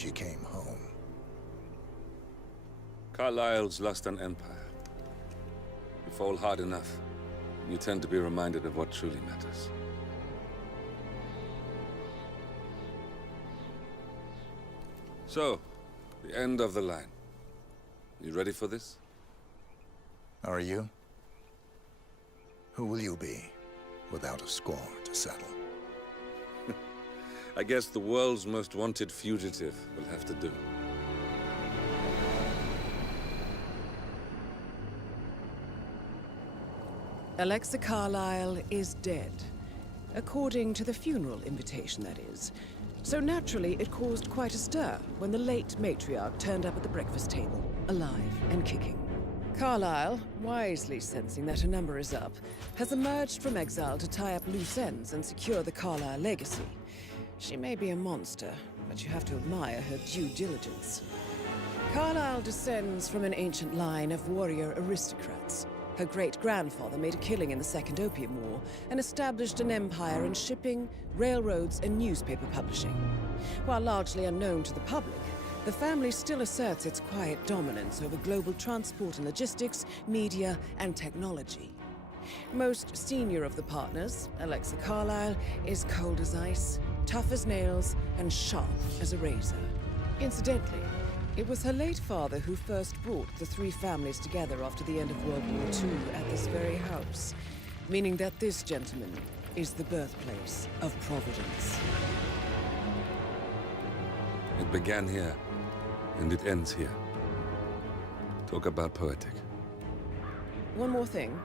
she came home. Carlyle's lost an empire. You fall hard enough, you tend to be reminded of what truly matters. So, the end of the line. You ready for this? Are you? Who will you be, without a score to settle? I guess the world's most wanted fugitive will have to do. Alexa Carlyle is dead. According to the funeral invitation, that is. So naturally, it caused quite a stir when the late matriarch turned up at the breakfast table, alive and kicking. Carlyle, wisely sensing that her number is up, has emerged from exile to tie up loose ends and secure the Carlyle legacy. She may be a monster, but you have to admire her due diligence. Carlyle descends from an ancient line of warrior aristocrats. Her great-grandfather made a killing in the Second Opium War and established an empire in shipping, railroads, and newspaper publishing. While largely unknown to the public, the family still asserts its quiet dominance over global transport and logistics, media, and technology. Most senior of the partners, Alexa Carlyle, is cold as ice, tough as nails, and sharp as a razor. Incidentally, it was her late father who first brought the three families together after the end of World War II at this very house, meaning that this gentleman is the birthplace of Providence. It began here, and it ends here. Talk about poetic. One more thing.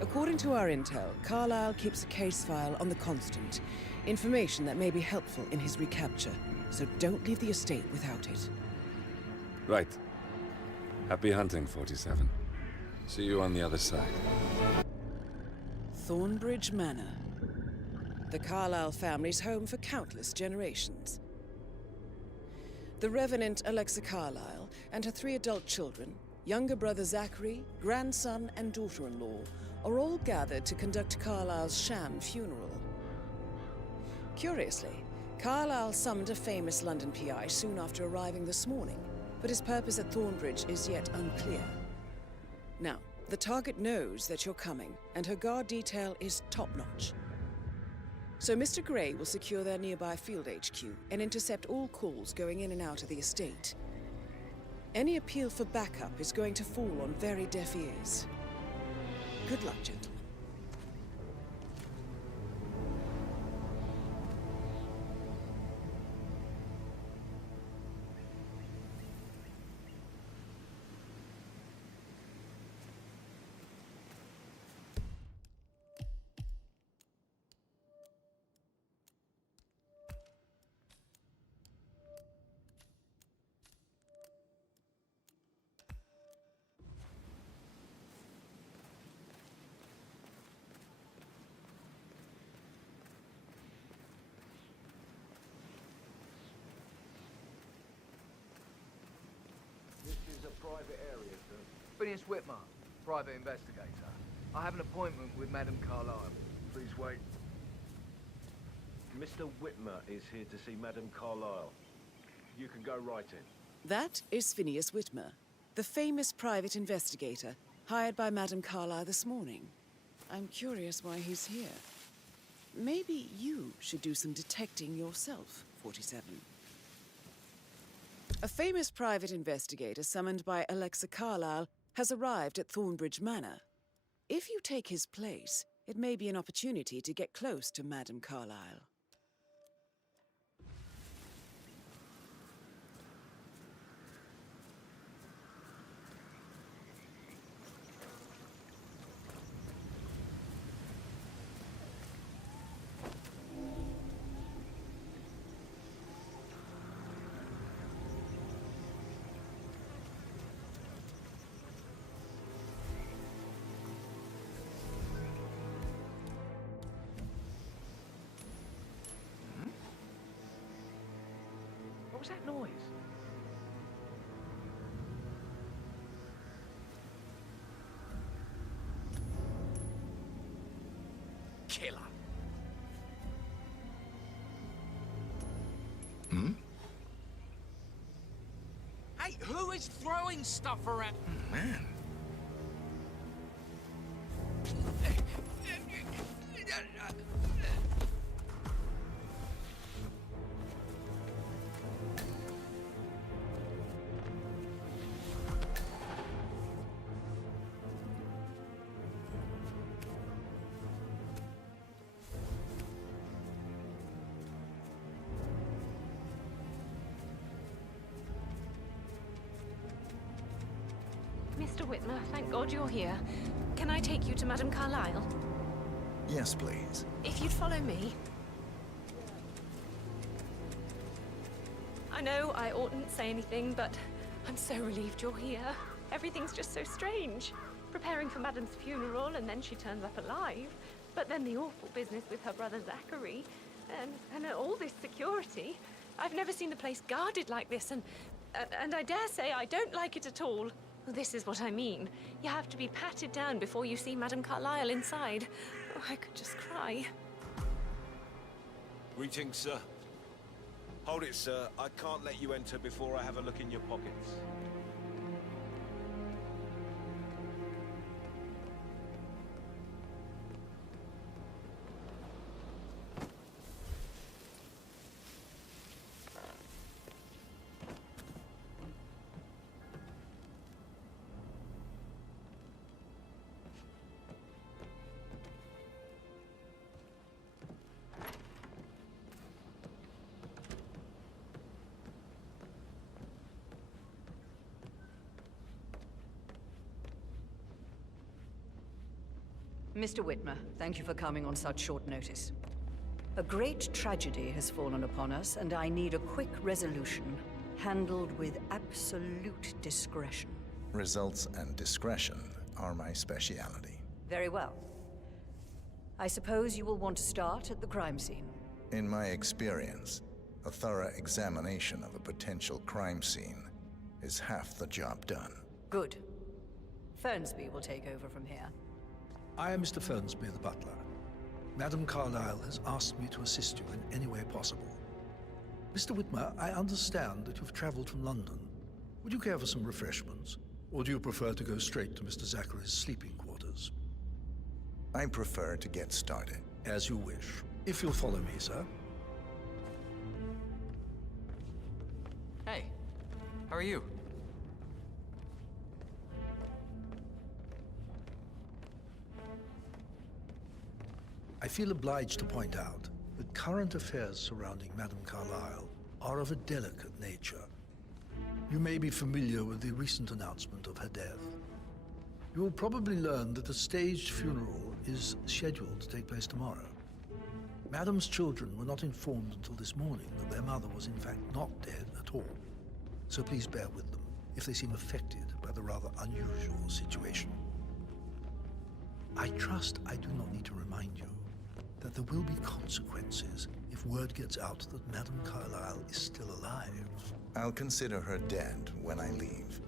According to our intel, Carlyle keeps a case file on the Constant. Information that may be helpful in his recapture, so don't leave the estate without it. Right. Happy hunting, 47. See you on the other side. Thornbridge Manor. The Carlyle family's home for countless generations. The Revenant Alexa Carlyle and her 3 adult children, younger brother Zachary, grandson, and daughter-in-law, are all gathered to conduct Carlyle's sham funeral. Curiously, Carlyle summoned a famous London PI soon after arriving this morning, but his purpose at Thornbridge is yet unclear. Now, the target knows that you're coming, and her guard detail is top-notch. So Mr. Gray will secure their nearby field HQ and intercept all calls going in and out of the estate. Any appeal for backup is going to fall on very deaf ears. Good luck, gentlemen. Private area, sir. Phineas Whitmer, private investigator. I have an appointment with Madame Carlyle. Please wait. Mr. Whitmer is here to see Madame Carlyle. You can go right in. That is Phineas Whitmer, the famous private investigator hired by Madame Carlyle this morning. I'm curious why he's here. Maybe you should do some detecting yourself, 47. A famous private investigator summoned by Alexa Carlyle has arrived at Thornbridge Manor. If you take his place, it may be an opportunity to get close to Madame Carlyle. What was that noise? Killer. Hmm? Hey, who is throwing stuff around? Man. Mr. Whitmer, thank God you're here. Can I take you to Madame Carlyle? Yes, please. If you'd follow me. I know I oughtn't say anything, but I'm so relieved you're here. Everything's just so strange. Preparing for Madame's funeral, and then she turns up alive. But then the awful business with her brother Zachary, and all this security. I've never seen the place guarded like this, and I dare say I don't like it at all. Well, this is what I mean. You have to be patted down before you see Madame Carlyle inside. Oh, I could just cry. Greetings, sir. Hold it, sir. I can't let you enter before I have a look in your pockets. Mr. Whitmer, thank you for coming on such short notice. A great tragedy has fallen upon us, and I need a quick resolution, handled with absolute discretion. Results and discretion are my speciality. Very well. I suppose you will want to start at the crime scene. In my experience, a thorough examination of a potential crime scene is half the job done. Good. Fernsby will take over from here. I am Mr. Fernsby, the butler. Madame Carlyle has asked me to assist you in any way possible. Mr. Whitmer, I understand that you've traveled from London. Would you care for some refreshments? Or do you prefer to go straight to Mr. Zachary's sleeping quarters? I prefer to get started. As you wish. If you'll follow me, sir. Hey, how are you? I feel obliged to point out that current affairs surrounding Madame Carlyle are of a delicate nature. You may be familiar with the recent announcement of her death. You will probably learn that a staged funeral is scheduled to take place tomorrow. Madame's children were not informed until this morning that their mother was in fact not dead at all. So please bear with them if they seem affected by the rather unusual situation. I trust I do not need to remind you that there will be consequences if word gets out that Madame Carlyle is still alive. I'll consider her dead when I leave.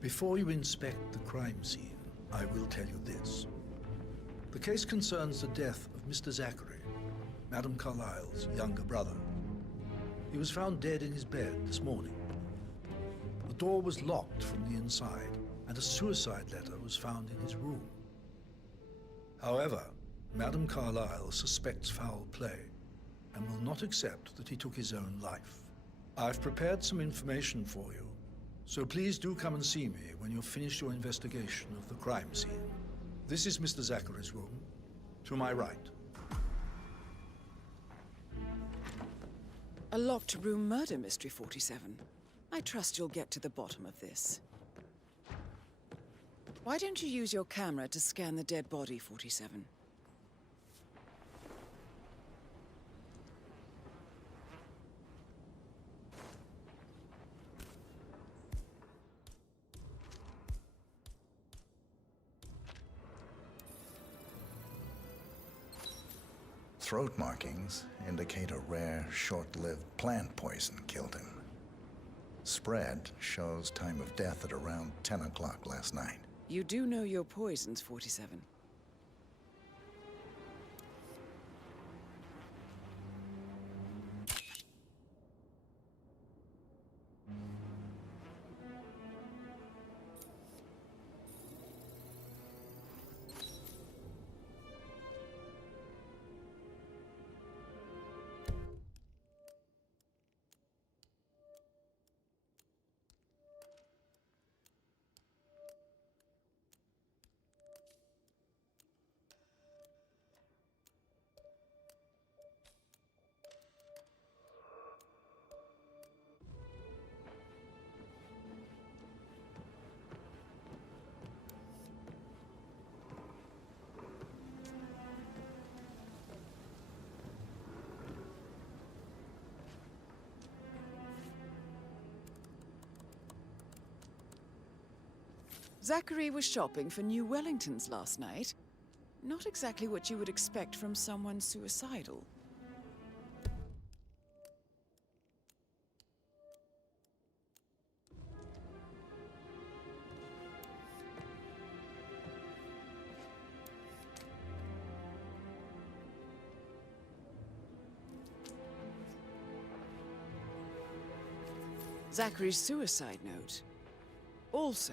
Before you inspect the crime scene, I will tell you this. The case concerns the death of Mr. Zachary, Madame Carlyle's younger brother. He was found dead in his bed this morning. The door was locked from the inside, and a suicide letter was found in his room. However, Madame Carlyle suspects foul play and will not accept that he took his own life. I've prepared some information for you, so please do come and see me when you've finished your investigation of the crime scene. This is Mr. Zachary's room, to my right. A locked room murder mystery, 47. I trust you'll get to the bottom of this. Why don't you use your camera to scan the dead body, 47? Throat markings indicate a rare, short-lived plant poison killed him. Spread shows time of death at around 10 o'clock last night. You do know your poisons, 47. Zachary was shopping for new Wellingtons last night. Not exactly what you would expect from someone suicidal. Zachary's suicide note. Also,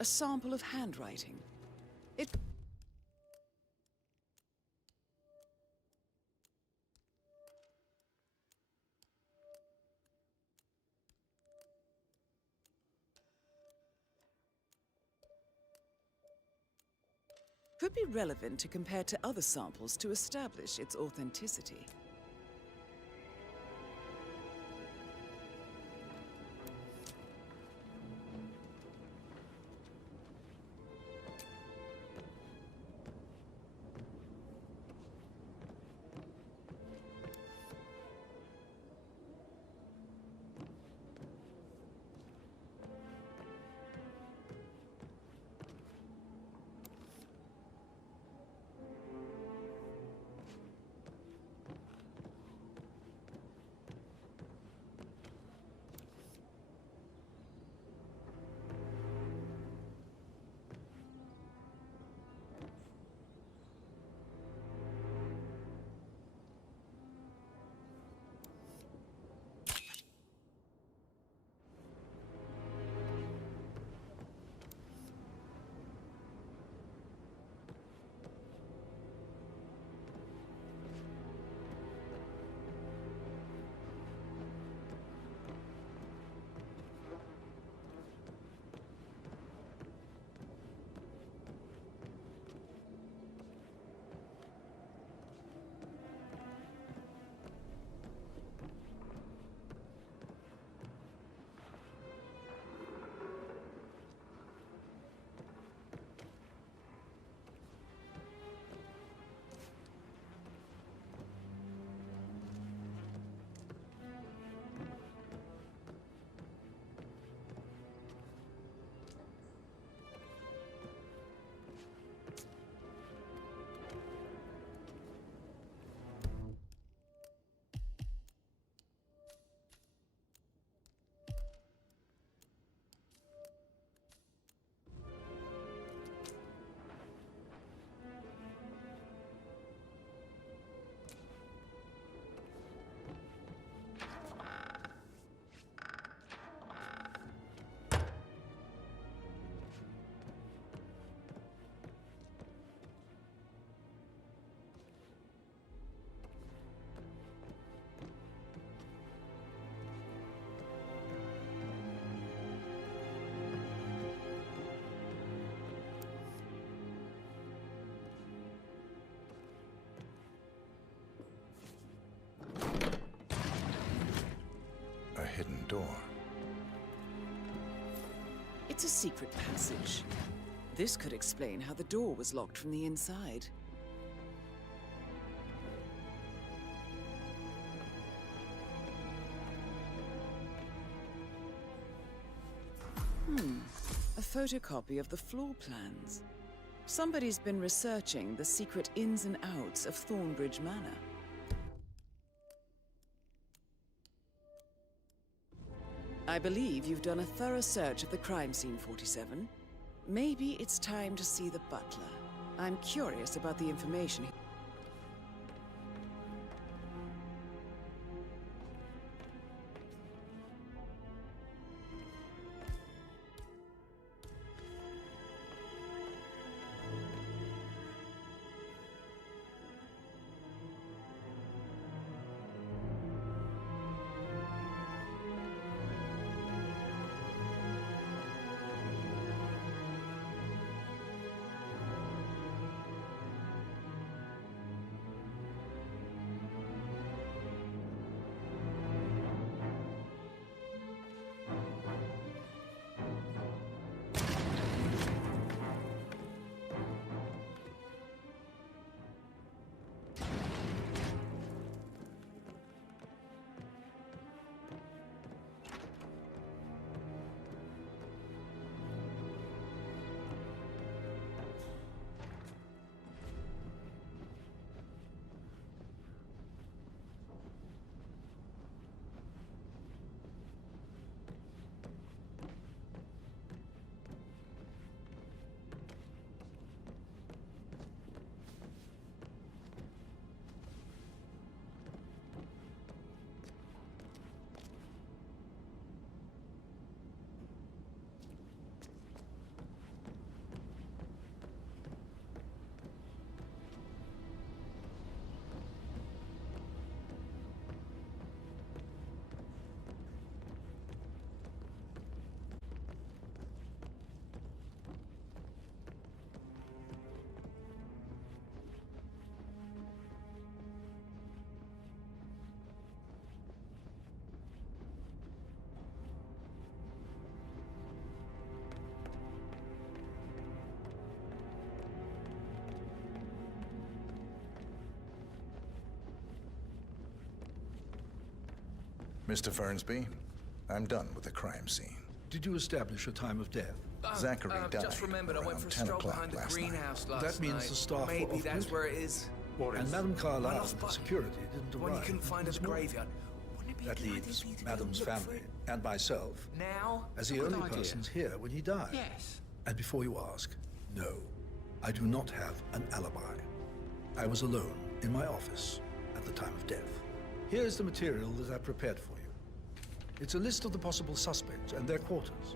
a sample of handwriting. It could be relevant to compare to other samples to establish its authenticity. A hidden door. It's a secret passage. This could explain how the door was locked from the inside. A photocopy of the floor plans. Somebody's been researching the secret ins and outs of Thornbridge Manor. I believe you've done a thorough search of the crime scene, 47. Maybe it's time to see the butler. I'm curious about the information. Mr. Fernsby, I'm done with the crime scene. Did you establish a time of death? Zachary died Just remembered I went around for a 10 stroll o'clock behind the last night. greenhouse last That means night. the staff were Maybe off that's duty. where it is. And Madame Carlyle, off the button. security, didn't The arrive. one you couldn't find at the this morning. graveyard. Wouldn't it be a That good idea leaves for you to go Madame's look for family it and myself now? as the Good only idea. persons here when he died. Yes. And before you ask, no, I do not have an alibi. I was alone in my office at the time of death. Here's the material that I prepared for you. It's a list of the possible suspects and their quarters.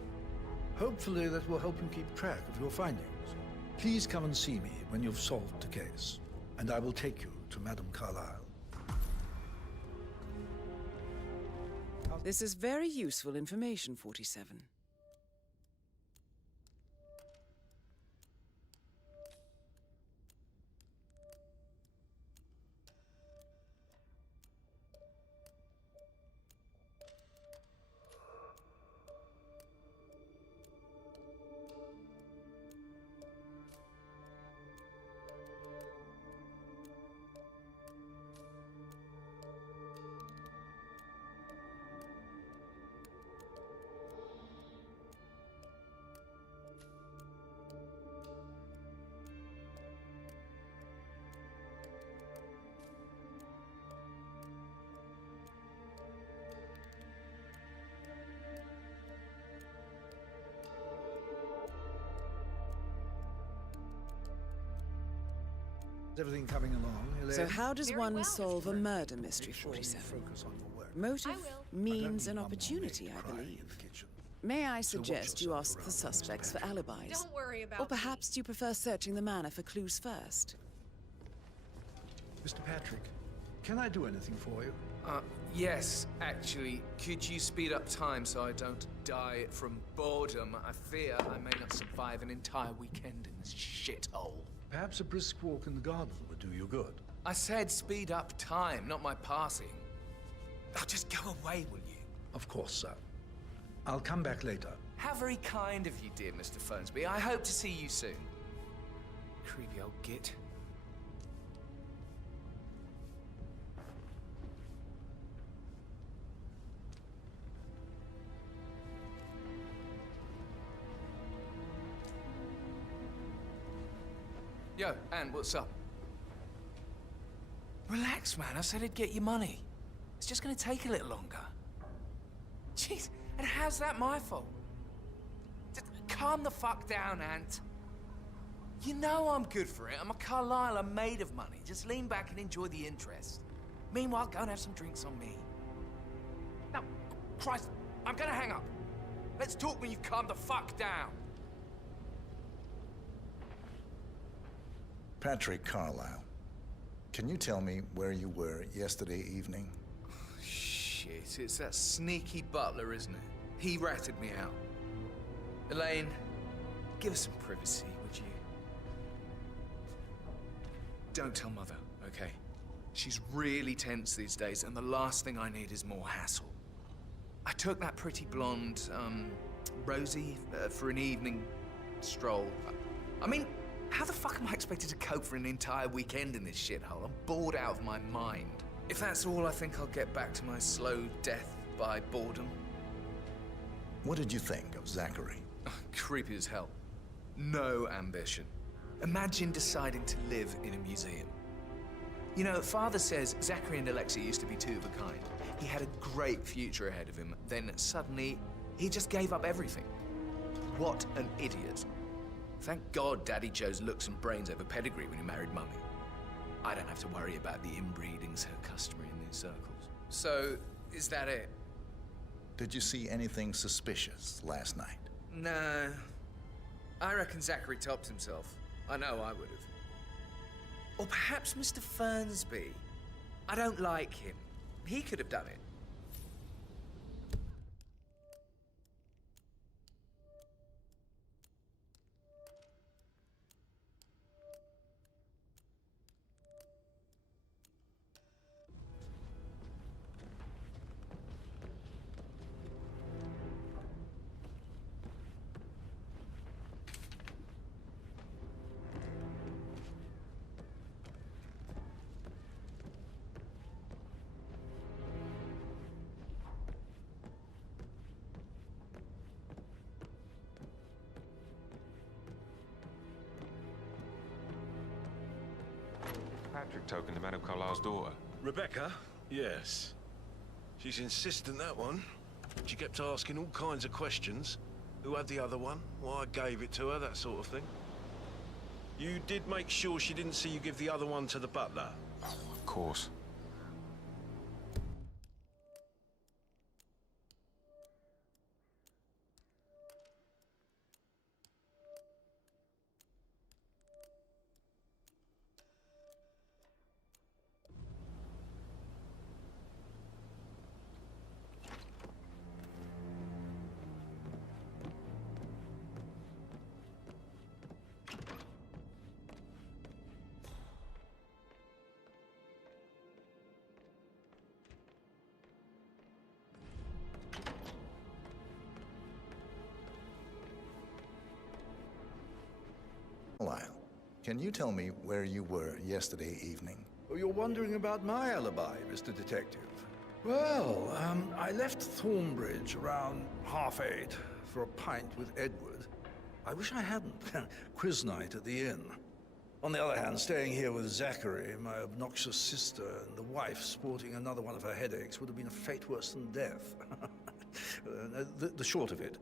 Hopefully that will help you keep track of your findings. Please come and see me when you've solved the case, and I will take you to Madame Carlyle. This is very useful information, 47. Is everything coming along, Elaine? So how does Very one well, solve a murder Make mystery, sure you 47? focus on your work. Motive I will. I don't means need an one more opportunity, maid I crying in believe. the kitchen. May I So watch suggest you yourself ask around the Mr. suspects for Patrick. alibis? Don't worry about Or perhaps do you prefer searching the manor for clues first? Mr. Patrick, can I do anything for you? Yes, actually. Could you speed up time so I don't die from boredom? I fear I may not survive an entire weekend in this shithole. Perhaps a brisk walk in the garden would do you good. I said speed up time, not my passing. Oh, just go away, will you? Of course, sir. I'll come back later. How very kind of you, dear Mr. Fernsby. I hope to see you soon. Creepy old git. Yo, Ann, what's up? Relax, man. I said I'd get you money. It's just gonna take a little longer. Jeez, and how's that my fault? Just calm the fuck down, Ant. You know I'm good for it. I'm a Carlisle. I'm made of money. Just lean back and enjoy the interest. Meanwhile, go and have some drinks on me. No, Christ, I'm gonna hang up. Let's talk when you've calmed the fuck down. Patrick Carlisle, can you tell me where you were yesterday evening? Shit, it's that sneaky butler, isn't it? He ratted me out. Elaine, give us some privacy, would you? Don't tell Mother, okay? She's really tense these days, and the last thing I need is more hassle. I took that pretty blonde, Rosie, for an evening stroll. I mean, how the fuck am I expected to cope for an entire weekend in this shithole? I'm bored out of my mind. If that's all, I think I'll get back to my slow death by boredom. What did you think of Zachary? Creepy as hell. No ambition. Imagine deciding to live in a museum. You know, Father says Zachary and Alexia used to be two of a kind. He had a great future ahead of him, then suddenly, he just gave up everything. What an idiot. Thank God Daddy chose looks and brains over pedigree when he married Mummy. I don't have to worry about the inbreeding so customary in these circles. So, is that it? Did you see anything suspicious last night? No. I reckon Zachary topped himself. I know I would have. Or perhaps Mr. Fernsby. I don't like him. He could have done it. Patrick token to Madame Carlyle's daughter? Rebecca? Yes. She's insistent, that one. She kept asking all kinds of questions. Who had the other one? Why I gave it to her, that sort of thing. You did make sure she didn't see you give the other one to the butler? Oh, of course. Lyle, can you tell me where you were yesterday evening? Oh, you're wondering about my alibi, Mr. Detective. Well, I left Thornbridge around 8:30 for a pint with Edward. I wish I hadn't. Quiz night at the inn. On the other hand, staying here with Zachary, my obnoxious sister, and the wife sporting another one of her headaches would have been a fate worse than death. The short of it,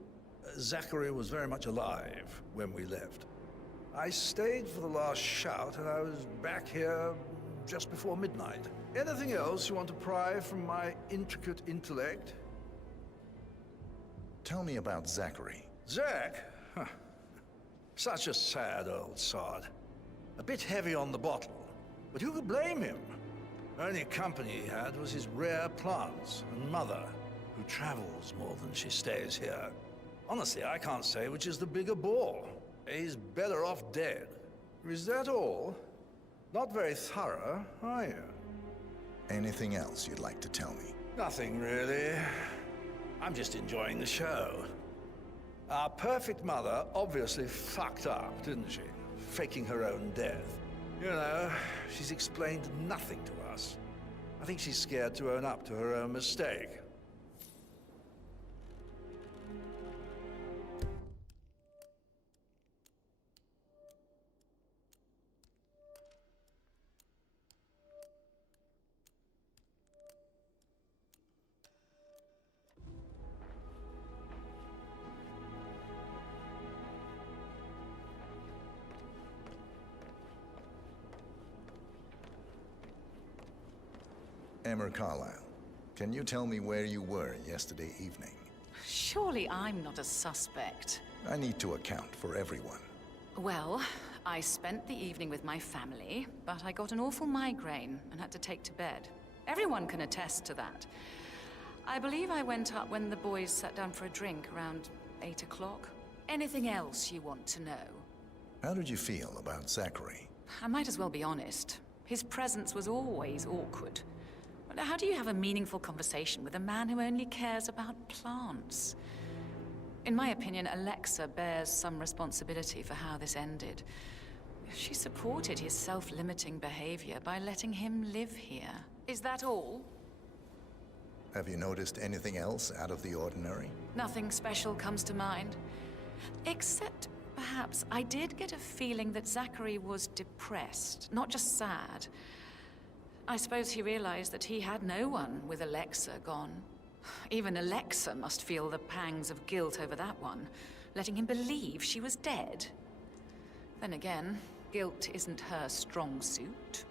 Zachary was very much alive when we left. I stayed for the last shout, and I was back here just before midnight. Anything else you want to pry from my intricate intellect? Tell me about Zachary. Zach? Huh. Such a sad old sod. A bit heavy on the bottle, but who could blame him? Only company he had was his rare plants and mother, who travels more than she stays here. Honestly, I can't say which is the bigger bore. He's better off dead. Is that all? Not very thorough, are you? Anything else you'd like to tell me? Nothing, really. I'm just enjoying the show. Our perfect mother obviously fucked up, didn't she? Faking her own death. You know, she's explained nothing to us. I think she's scared to own up to her own mistake. Emma Carlyle, can you tell me where you were yesterday evening? Surely I'm not a suspect. I need to account for everyone. Well, I spent the evening with my family, but I got an awful migraine and had to take to bed. Everyone can attest to that. I believe I went up when the boys sat down for a drink around 8 o'clock. Anything else you want to know? How did you feel about Zachary? I might as well be honest. His presence was always awkward. But how do you have a meaningful conversation with a man who only cares about plants? In my opinion, Alexa bears some responsibility for how this ended. She supported his self-limiting behavior by letting him live here. Is that all? Have you noticed anything else out of the ordinary? Nothing special comes to mind. Except, perhaps, I did get a feeling that Zachary was depressed, not just sad. I suppose he realized that he had no one with Alexa gone. Even Alexa must feel the pangs of guilt over that one, letting him believe she was dead. Then again, guilt isn't her strong suit.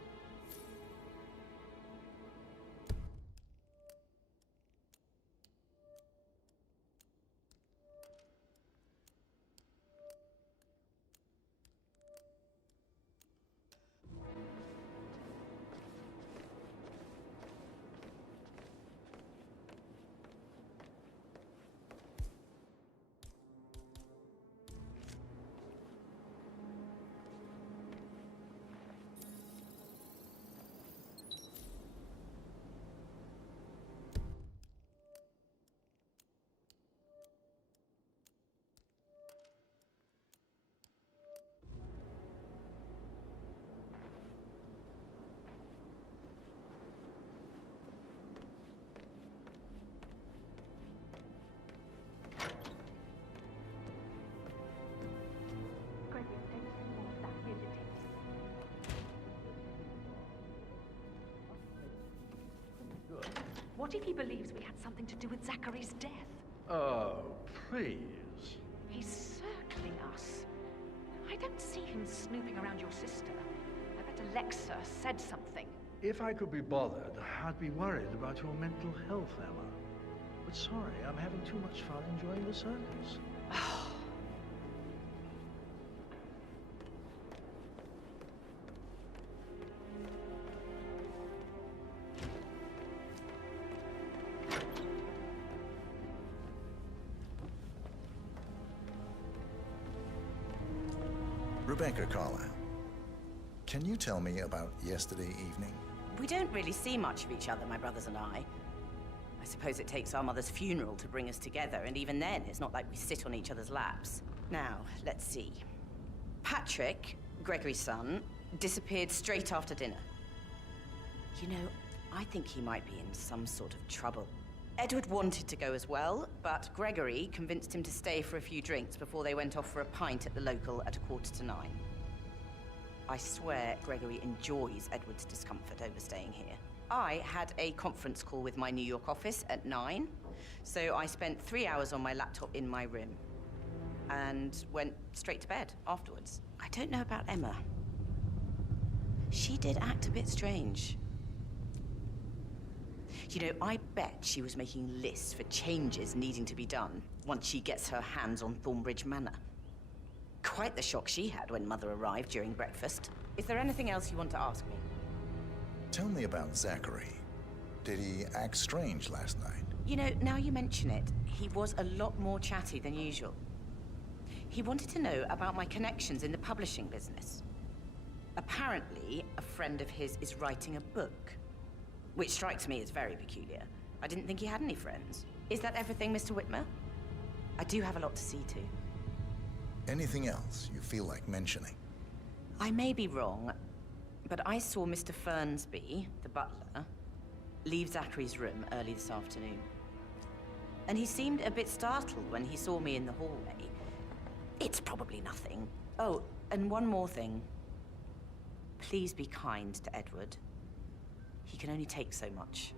What if he believes we had something to do with Zachary's death? Oh, please. He's circling us. I don't see him snooping around your sister. I bet Alexa said something. If I could be bothered, I'd be worried about your mental health, Emma. But sorry, I'm having too much fun enjoying the circus. Rebecca Carlyle, can you tell me about yesterday evening? We don't really see much of each other, my brothers and I. I suppose it takes our mother's funeral to bring us together, and even then, it's not like we sit on each other's laps. Now, let's see. Patrick, Gregory's son, disappeared straight after dinner. You know, I think he might be in some sort of trouble. Edward wanted to go as well, but Gregory convinced him to stay for a few drinks before they went off for a pint at the local at 9:15. I swear Gregory enjoys Edward's discomfort over staying here. I had a conference call with my New York office at 9, so I spent 3 hours on my laptop in my room and went straight to bed afterwards. I don't know about Emma. She did act a bit strange. You know, I bet she was making lists for changes needing to be done once she gets her hands on Thornbridge Manor. Quite the shock she had when Mother arrived during breakfast. Is there anything else you want to ask me? Tell me about Zachary. Did he act strange last night? You know, now you mention it, he was a lot more chatty than usual. He wanted to know about my connections in the publishing business. Apparently, a friend of his is writing a book, which strikes me as very peculiar. I didn't think he had any friends. Is that everything, Mr. Whitmer? I do have a lot to see to. Anything else you feel like mentioning? I may be wrong, but I saw Mr. Fernsby, the butler, leave Zachary's room early this afternoon. And he seemed a bit startled when he saw me in the hallway. It's probably nothing. Oh, and one more thing. Please be kind to Edward. He can only take so much.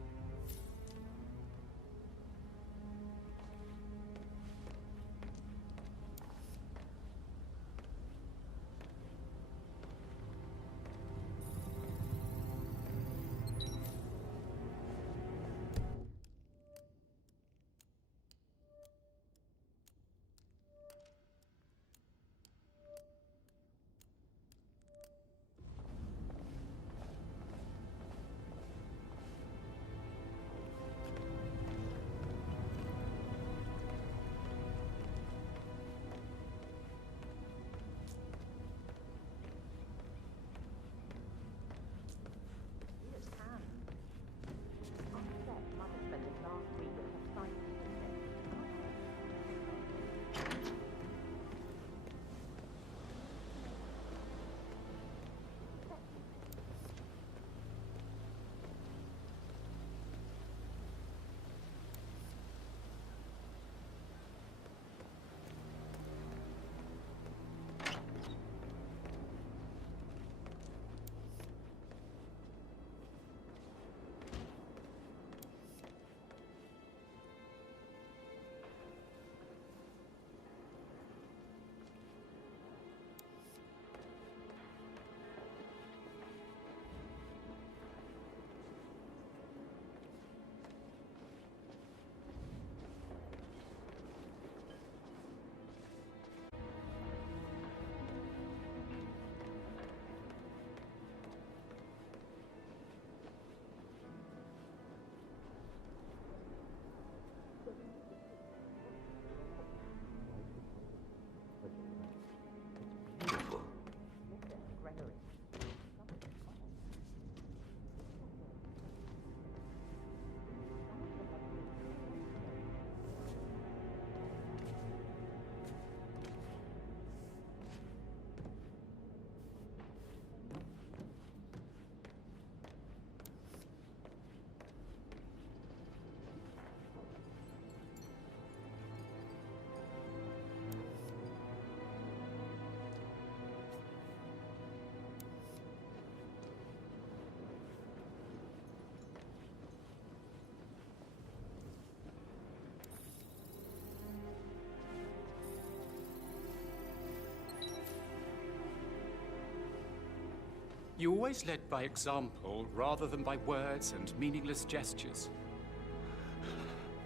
You always led by example rather than by words and meaningless gestures.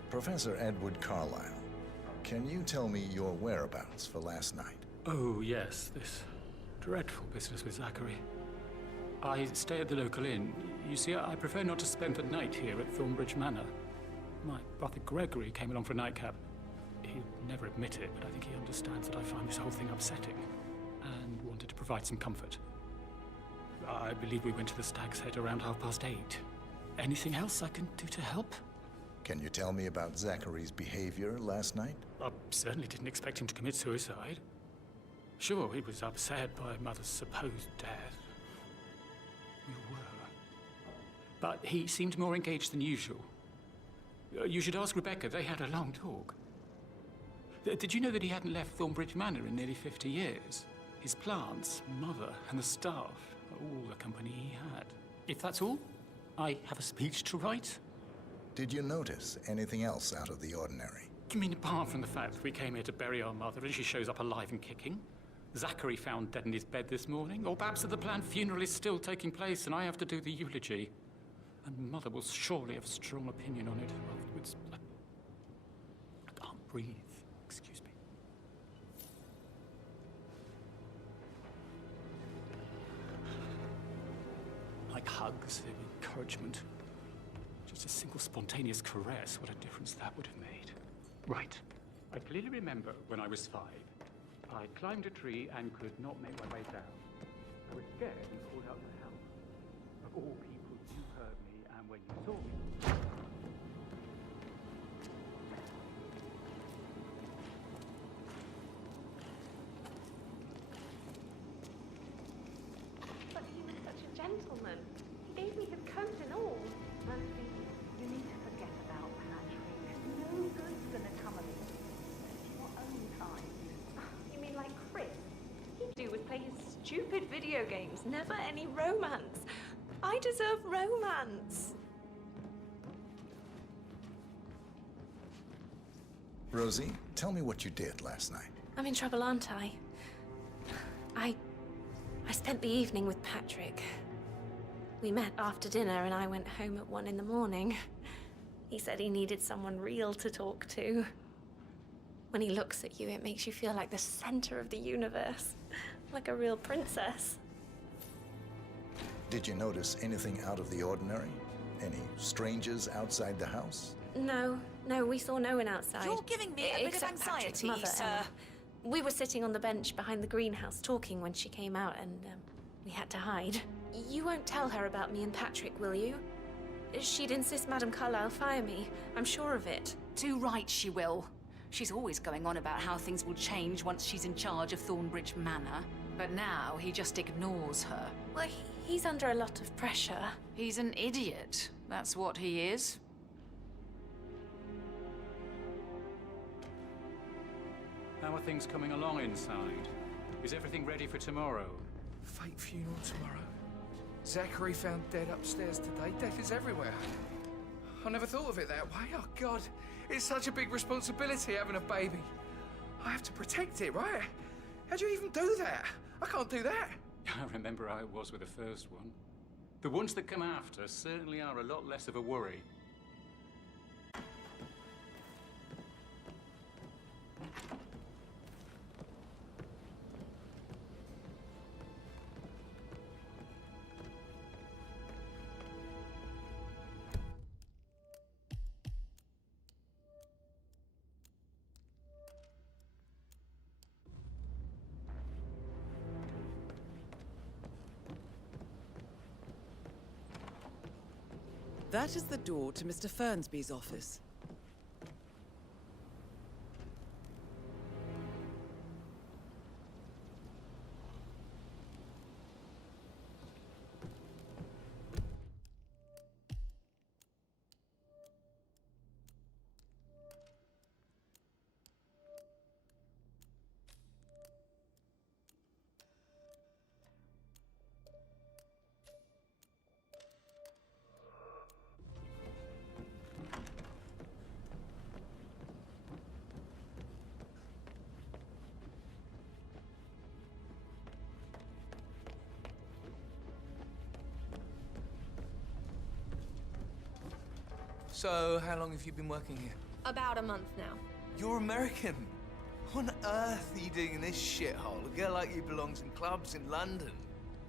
Professor Edward Carlyle, can you tell me your whereabouts for last night? Oh, yes, this dreadful business with Zachary. I stay at the local inn. You see, I prefer not to spend the night here at Thornbridge Manor. My brother Gregory came along for a nightcap. He'll never admit it, but I think he understands that I find this whole thing upsetting and wanted to provide some comfort. I believe we went to the Stag's Head around 8:30. Anything else I can do to help? Can you tell me about Zachary's behavior last night? I certainly didn't expect him to commit suicide. Sure, he was upset by Mother's supposed death. We were. But he seemed more engaged than usual. You should ask Rebecca. They had a long talk. Did you know that he hadn't left Thornbridge Manor in nearly 50 years? His plants, Mother, and the staff are all the company he had. If that's all, I have a speech to write. Did you notice anything else out of the ordinary? You mean apart from the fact that we came here to bury our mother and she shows up alive and kicking? Zachary found dead in his bed this morning? Or perhaps that the planned funeral is still taking place and I have to do the eulogy? And Mother will surely have a strong opinion on it afterwards. I can't breathe. Excuse me. Like hugs, encouragement. Just a single spontaneous caress, what a difference that would have made. Right. I clearly remember when I was 5. I climbed a tree and could not make my way down. I was scared and called out for help. Of all people, you heard me, and when you saw me... But he was such a gentleman. He gave me his coat and all. Rosie, you need to forget about Patrick. No good's gonna come of it. It's your own kind. You mean like Chris? He'd do was play his stupid video games. Never any romance. I deserve romance. Rosie, tell me what you did last night. I'm in trouble, aren't I? I spent the evening with Patrick. We met after dinner and I went home at 1 in the morning. He said he needed someone real to talk to. When he looks at you, it makes you feel like the center of the universe. Like a real princess. Did you notice anything out of the ordinary? Any strangers outside the house? No, we saw no one outside. You're giving me a bit of Except Patrick's anxiety, mother, sir. Emma. We were sitting on the bench behind the greenhouse talking when she came out and we had to hide. You won't tell her about me and Patrick, will you? She'd insist Madame Carlyle fire me. I'm sure of it. Too right she will. She's always going on about how things will change once she's in charge of Thornbridge Manor. But now he just ignores her. Well, he's under a lot of pressure. He's an idiot. That's what he is. How are things coming along inside? Is everything ready for tomorrow? Fake funeral tomorrow. Zachary found dead upstairs today. Death is everywhere. I never thought of it that way. Oh, God. It's such a big responsibility having a baby. I have to protect it, right? How do you even do that? I can't do that. I remember how it was with the first one. The ones that come after certainly are a lot less of a worry. That is the door to Mr. Fernsby's office. So, how long have you been working here? About a month now. You're American. What on earth are you doing in this shithole? A girl like you belongs in clubs in London.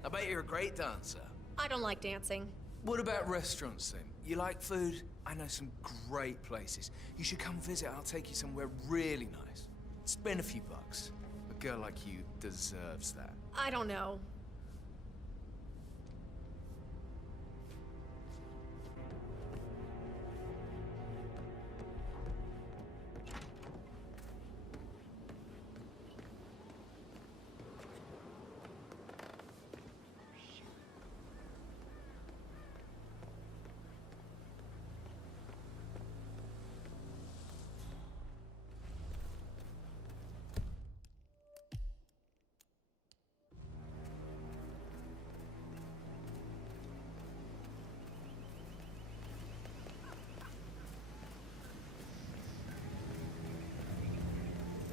I bet you're a great dancer. I don't like dancing. What about restaurants, then? You like food? I know some great places. You should come visit. I'll take you somewhere really nice. Spend a few bucks. A girl like you deserves that. I don't know.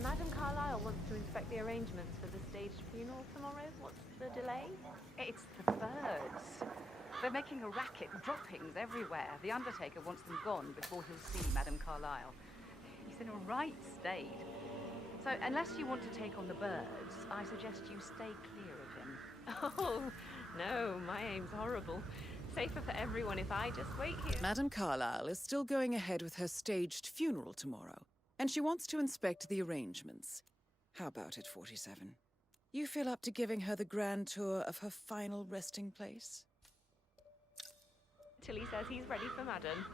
Madam Carlyle wants to inspect the arrangements for the staged funeral tomorrow. What's the delay? It's the birds. They're making a racket, droppings everywhere. The Undertaker wants them gone before he'll see Madame Carlyle. He's in a right state. So, unless you want to take on the birds, I suggest you stay clear of him. Oh, no, my aim's horrible. Safer for everyone if I just wait here. Madame Carlyle is still going ahead with her staged funeral tomorrow, and she wants to inspect the arrangements. How about it, 47? You feel up to giving her the grand tour of her final resting place? Till he says he's ready for Madam.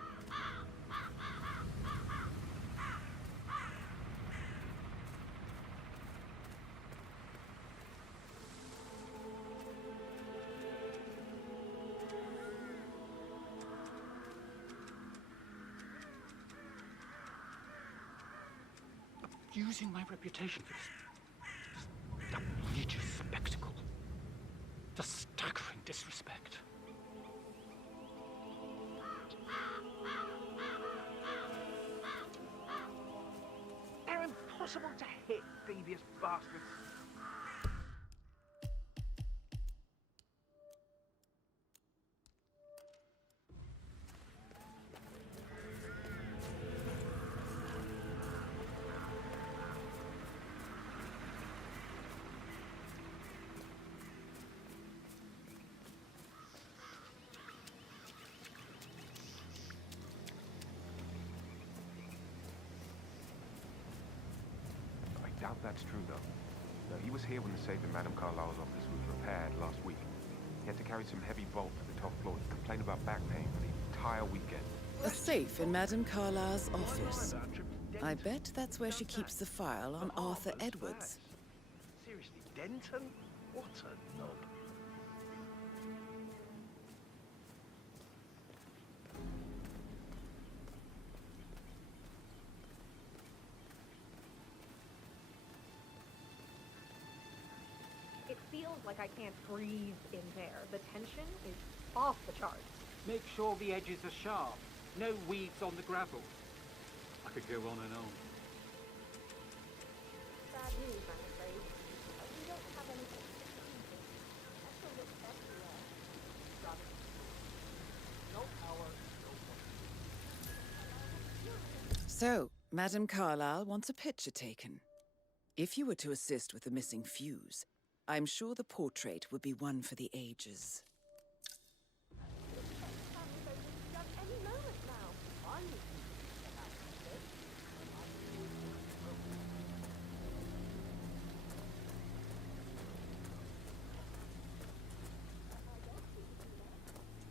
Using my reputation for this outrageous spectacle. The staggering disrespect. They're impossible to hit, devious bastards. I doubt that's true, though. No, he was here when the safe in Madame Carlyle's office was repaired last week. He had to carry some heavy bolts to the top floor. He complained about back pain for the entire weekend. A safe in Madame Carlyle's office. I bet that's where she keeps the file on Arthur Edwards. Seriously, Denton? What a knob. It feels like I can't breathe in there. The tension is off the charts. Make sure the edges are sharp. No weeds on the gravel. I could go on and on. Bad news, I'm afraid. We don't have anything to change it. That's a bit everywhere. No power, no point. So, Madame Carlyle wants a picture taken. If you were to assist with the missing fuse, I'm sure the portrait would be one for the ages.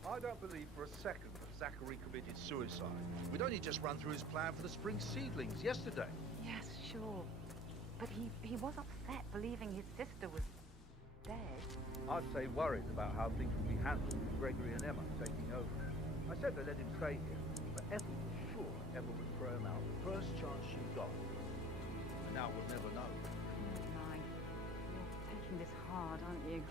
I don't believe for a second that Zachary committed suicide. We'd only just run through his plan for the spring seedlings yesterday. Yes, sure. But he was upset believing his sister was dead. I'd say worried about how things would be handled with Gregory and Emma taking over. I said they let him stay here, but Ethel was sure Emma would throw him out the first chance she got. And now we'll never know. My, you're taking this hard, aren't you?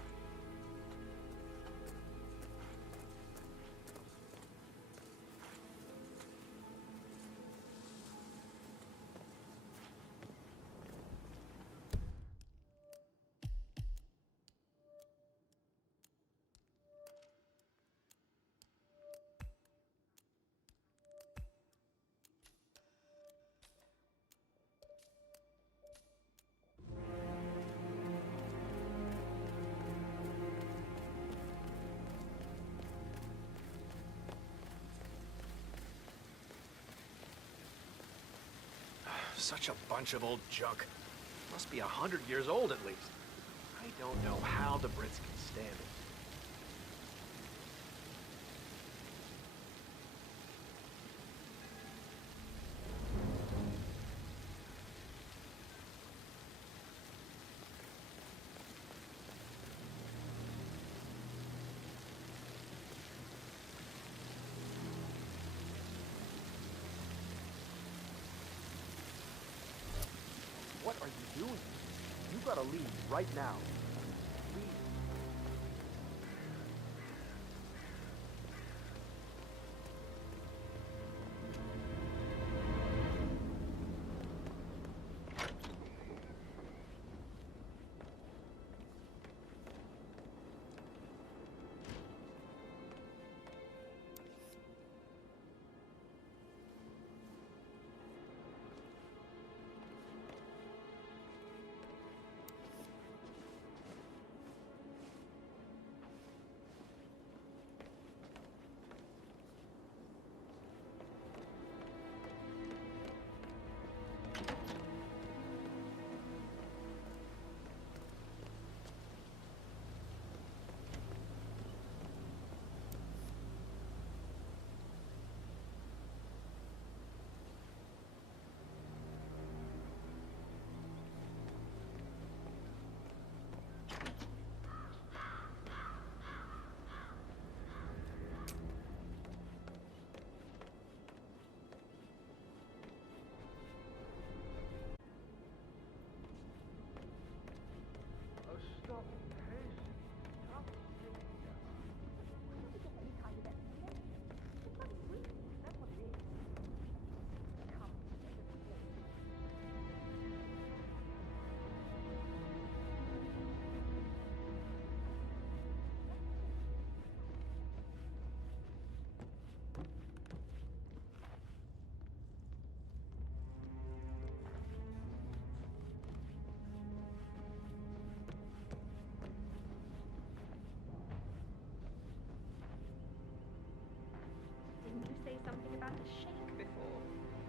Such a bunch of old junk. Must be 100 years old at least. I don't know how the Brits can stand it. What are you doing? You gotta leave right now. Leave. Didn't you say something about a sheik before?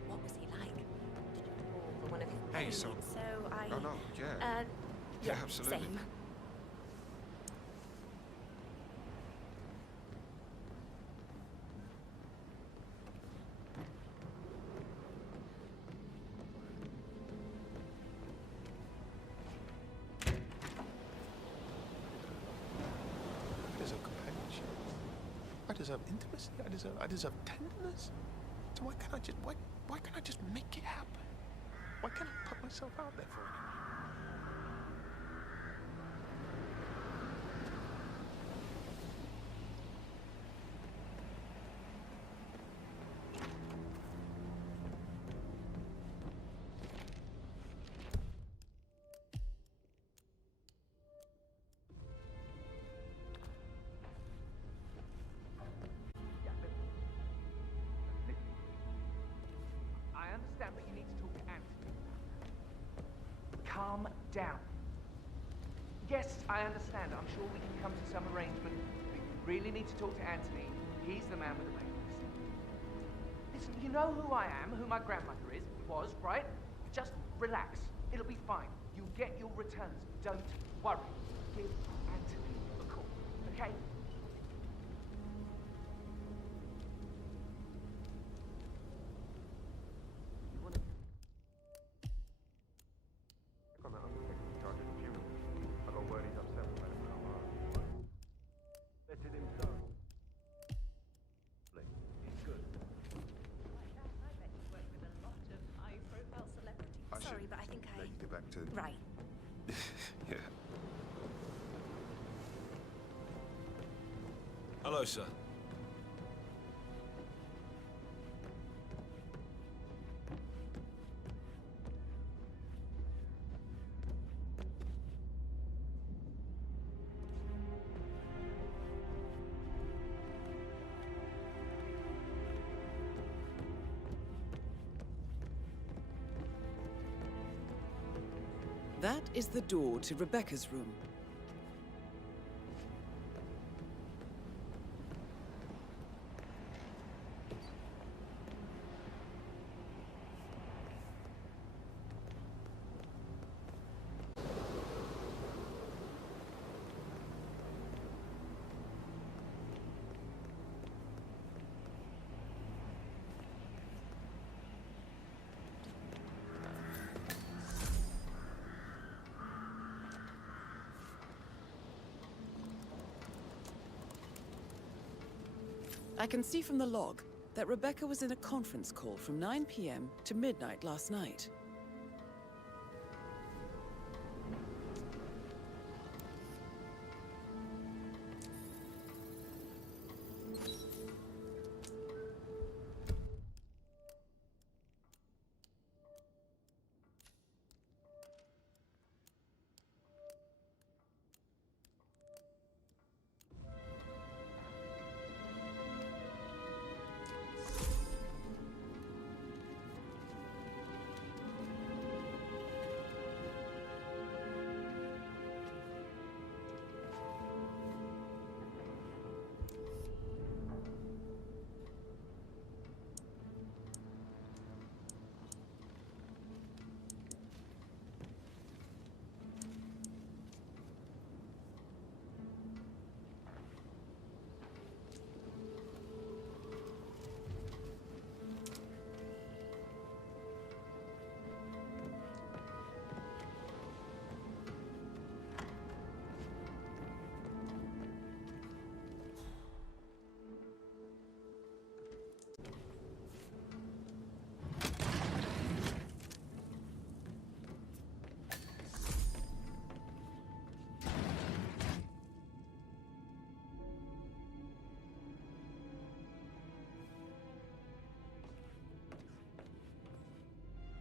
What was he like? Did you fall for one of his Hey, planes? so... So I... Oh, no, yeah. Yeah, absolutely. Same. I deserve companionship. I deserve intimacy. I deserve tenderness. So why can't I just make it happen? Why can't I put myself out there for it? I understand, but you need to talk to Anthony. Calm down. Yes, I understand. I'm sure we can come to some arrangement. We really need to talk to Anthony. He's the man with the papers. Listen, you know who I am, who my grandmother was, right? Just relax. It'll be fine. You'll get your returns. Don't worry. Give Anthony a call, okay? On that undertaker in charge of the funeral. I got word he's upset with Madame Carlyle. Letting him go. He's good. I bet you work with a lot of high-profile celebrities. Sorry, but I think Now you get back to... Right. Yeah. Hello, sir. That is the door to Rebecca's room. I can see from the log that Rebecca was in a conference call from 9 p.m. to midnight last night.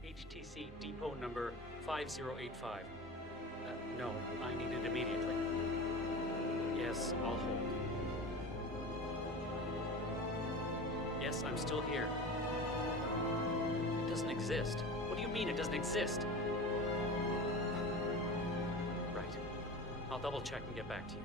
HTC depot number 5085. No, I need it immediately. Yes, I'll hold. Yes, I'm still here. It doesn't exist. What do you mean it doesn't exist? Right. I'll double check and get back to you.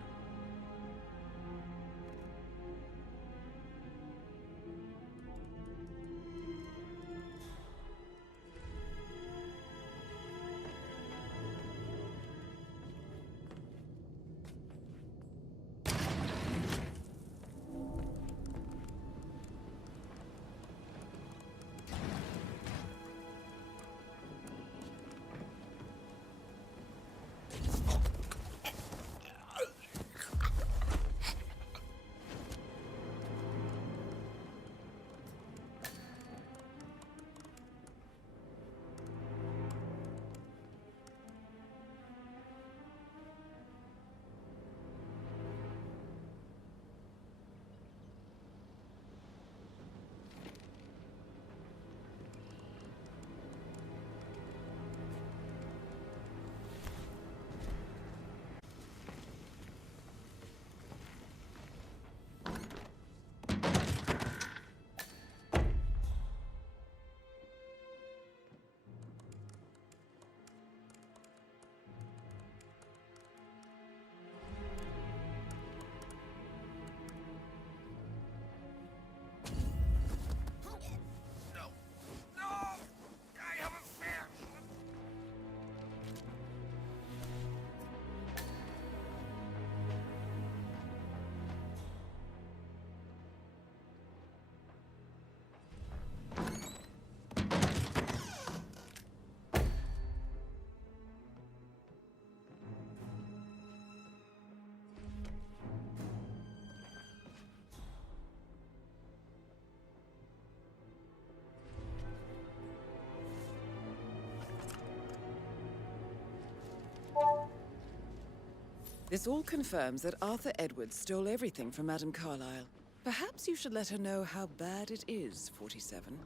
This all confirms that Arthur Edwards stole everything from Madame Carlyle. Perhaps you should let her know how bad it is, 47.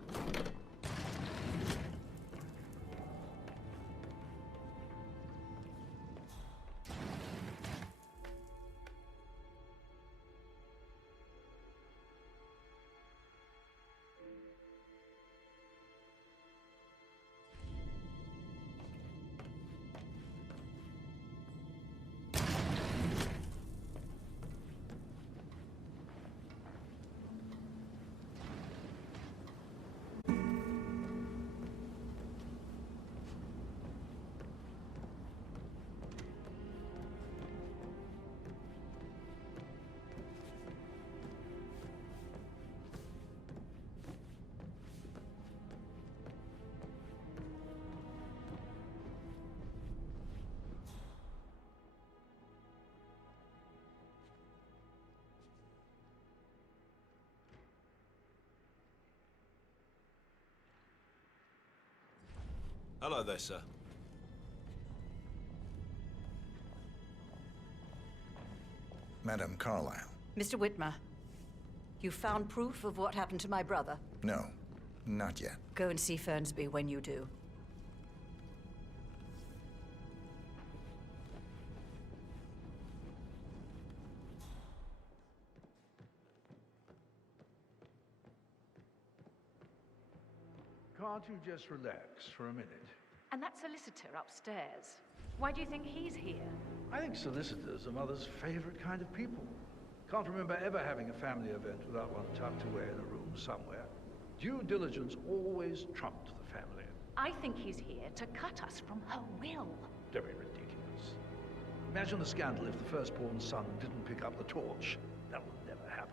Hello there, sir. Madame Carlyle. Mr. Whitmer, you found proof of what happened to my brother? No, not yet. Go and see Fernsby when you do. Can't you just relax for a minute? And that solicitor upstairs, why do you think he's here? I think solicitors are Mother's favorite kind of people. Can't remember ever having a family event without one tucked away in a room somewhere. Due diligence always trumped the family. I think he's here to cut us from her will. Very ridiculous. Imagine the scandal if the firstborn son didn't pick up the torch. That would never happen.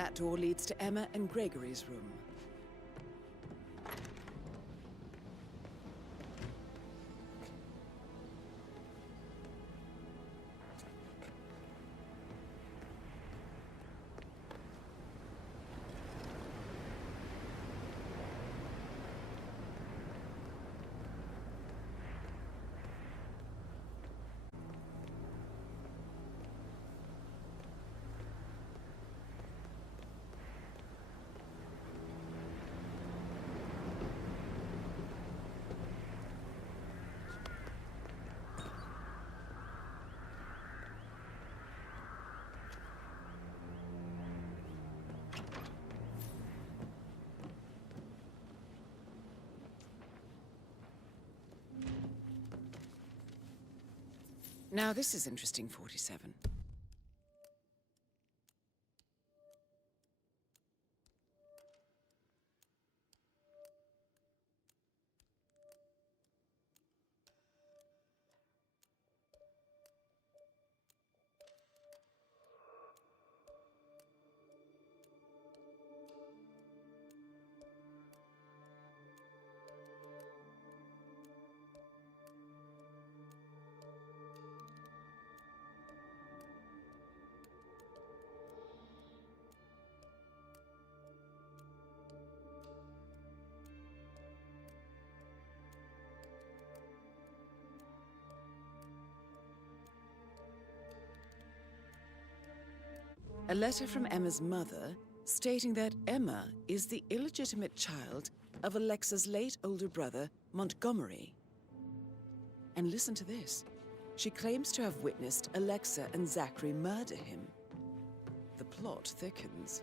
That door leads to Emma and Gregory's room. Now this is interesting, 47. A letter from Emma's mother stating that Emma is the illegitimate child of Alexa's late older brother, Montgomery. And listen to this. She claims to have witnessed Alexa and Zachary murder him. The plot thickens.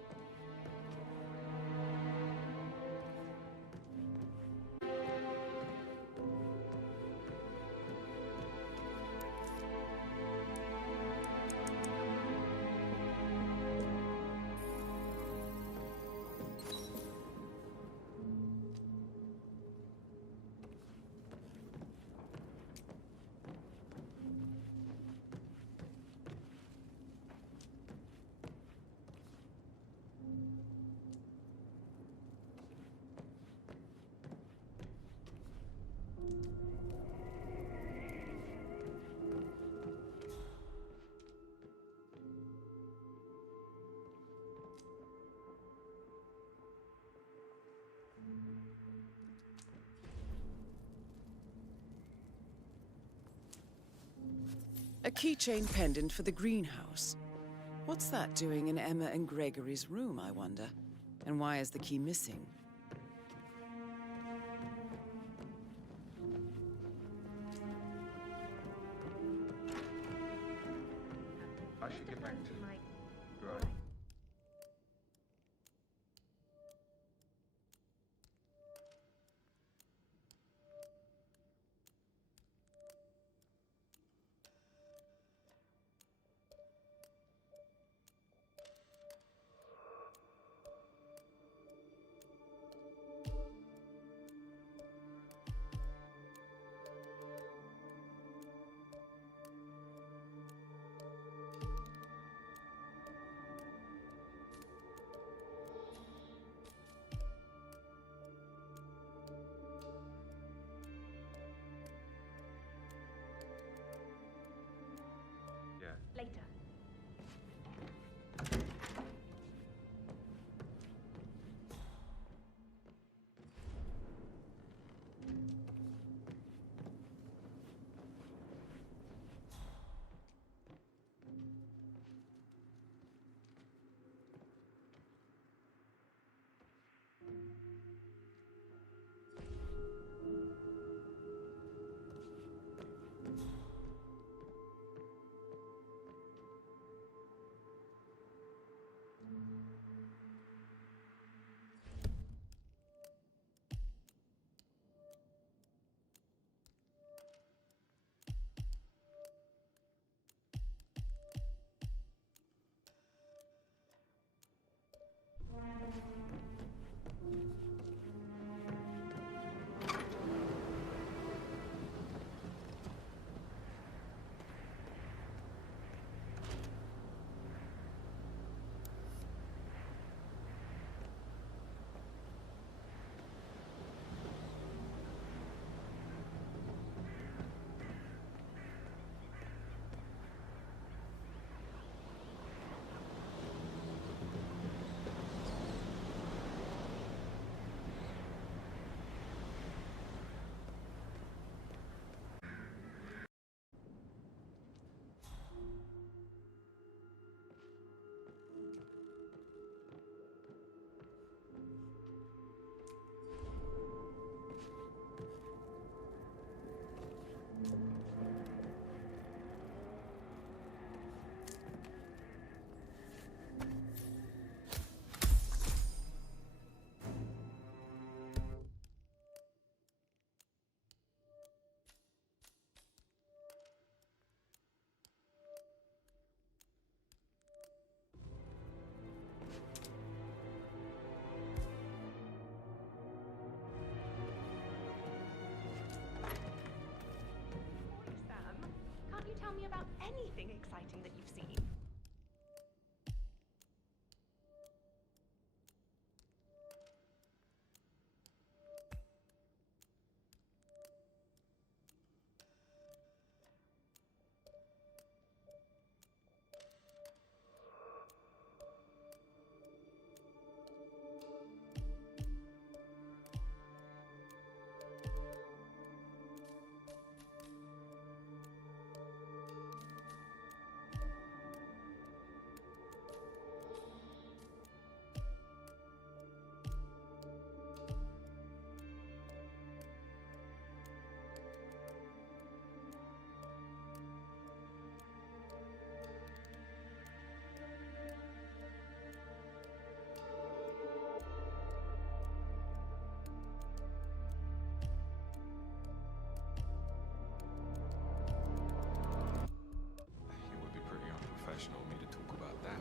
A keychain pendant for the greenhouse. What's that doing in Emma and Gregory's room, I wonder? And why is the key missing? I should get back to... Right. Later. Can't you tell me about anything exciting that you've seen? Of me to talk about that.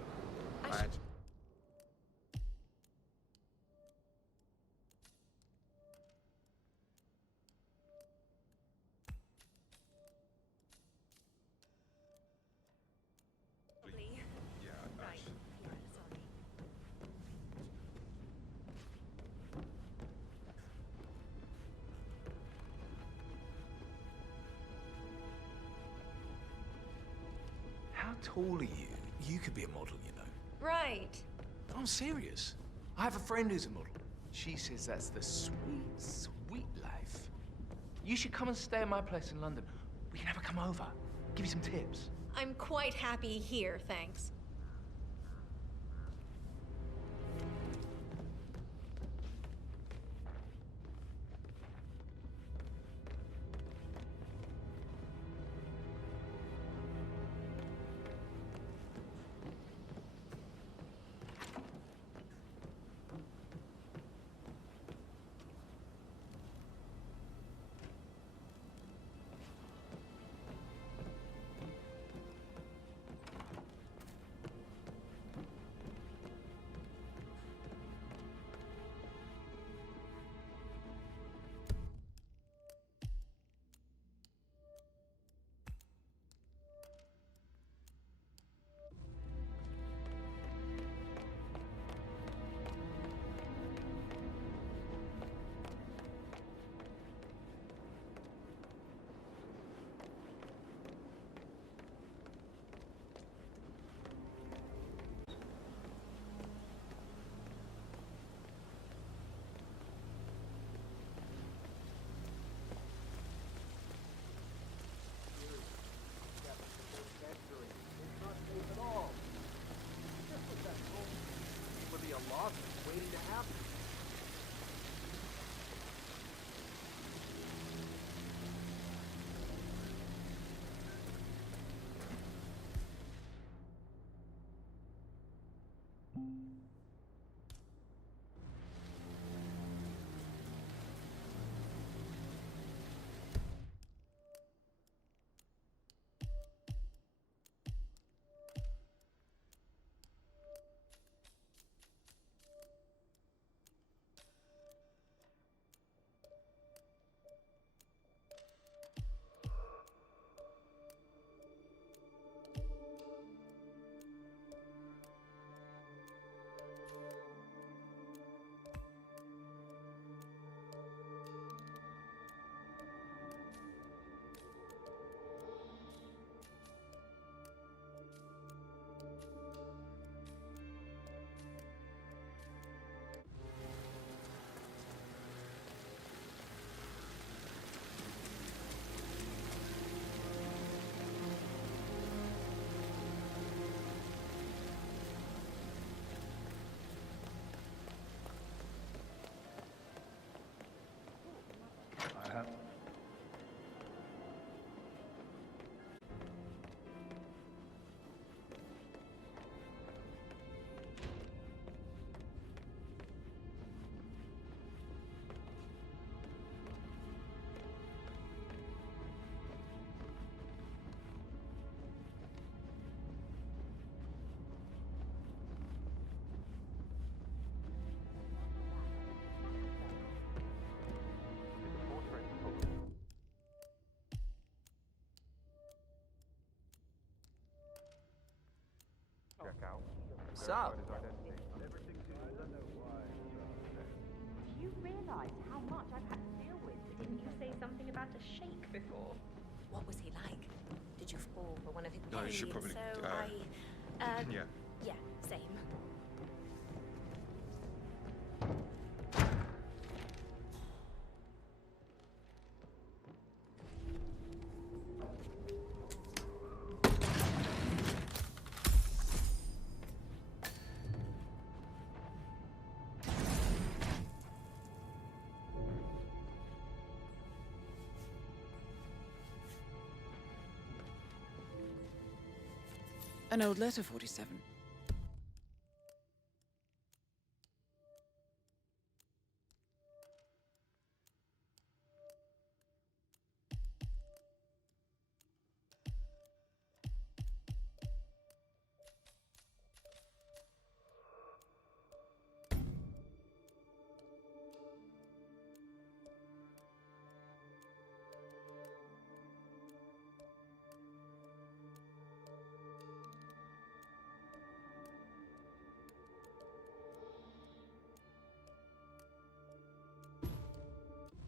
How tall are you? You could be a model, you know. Right. I'm serious. I have a friend who's a model. She says that's the sweet, sweet life. You should come and stay at my place in London. We can have her come over. Give you some tips. I'm quite happy here, thanks. Waiting to happen. Check out. What's up? Do you realize how much I've had to deal with? Didn't you say something about a shake before? What was he like? Did you fall for one of his No, you should pains? probably, So yeah. Yeah, same. An old letter, 47.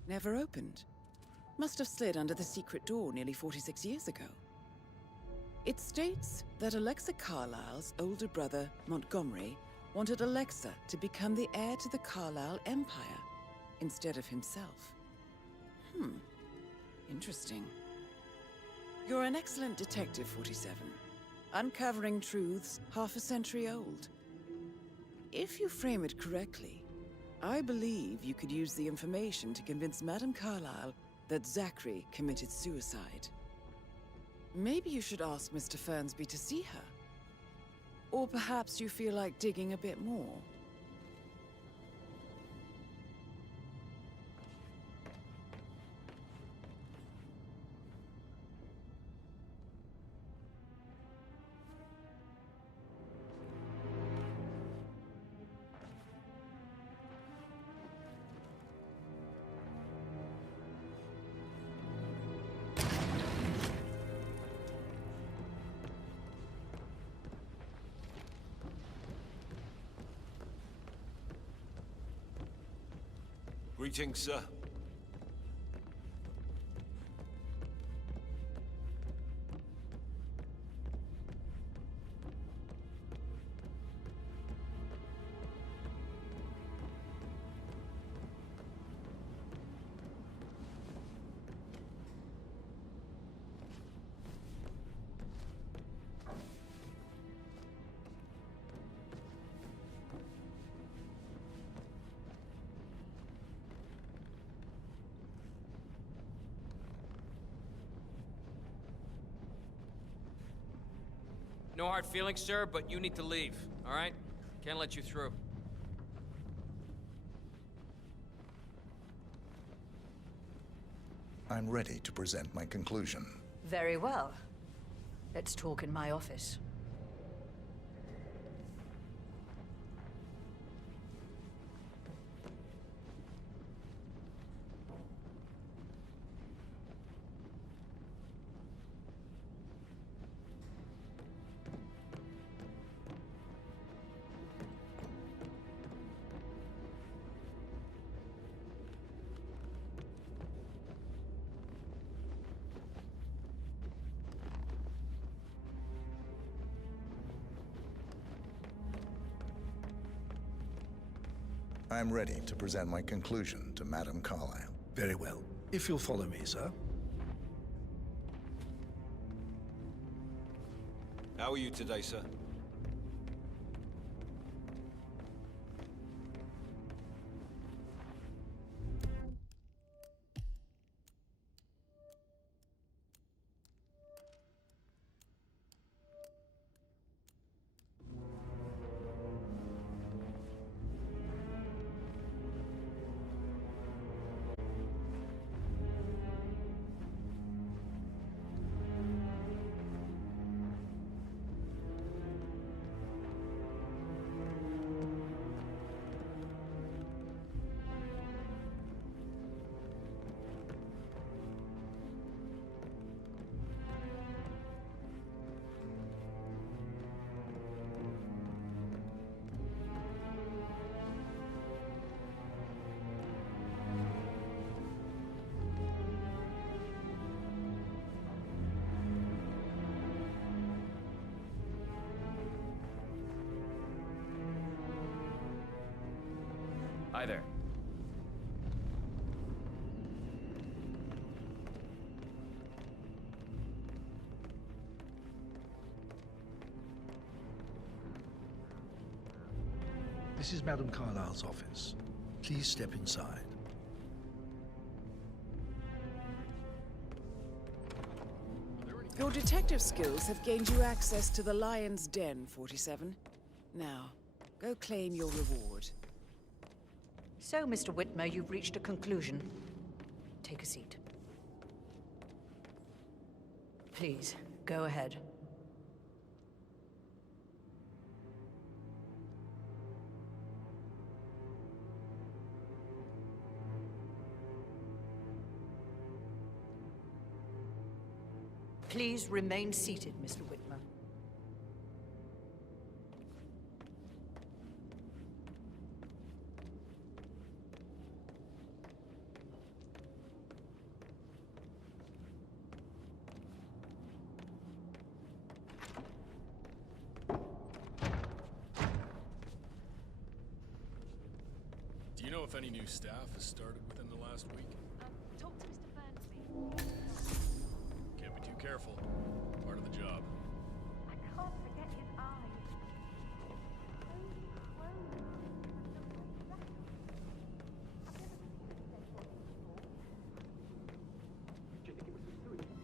Never opened. Must have slid under the secret door nearly 46 years ago. It states that Alexa Carlyle's older brother, Montgomery, wanted Alexa to become the heir to the Carlyle Empire instead of himself. Interesting. You're an excellent detective, 47. Uncovering truths half a century old. If you frame it correctly, I believe you could use the information to convince Madame Carlyle that Zachary committed suicide. Maybe you should ask Mr. Fernsby to see her. Or perhaps you feel like digging a bit more. Greetings, sir. No hard feelings, sir, but you need to leave, all right? Can't let you through. I'm ready to present my conclusion. Very well. Let's talk in my office. I'm ready to present my conclusion to Madame Carlyle. Very well. If you'll follow me, sir. How are you today, sir? Hi there. This is Madame Carlyle's office. Please step inside. Your detective skills have gained you access to the Lion's Den, 47. Now, go claim your reward. So, Mr. Whitmer, you've reached a conclusion. Take a seat. Please, go ahead. Please remain seated, Mr. Whitmer. Do you know if any new staff has started within the last week? Talk to Mr. Fernsby. Can't be too careful. careful. Part of the job. I can't forget his eyes. Do you think it was the suicide?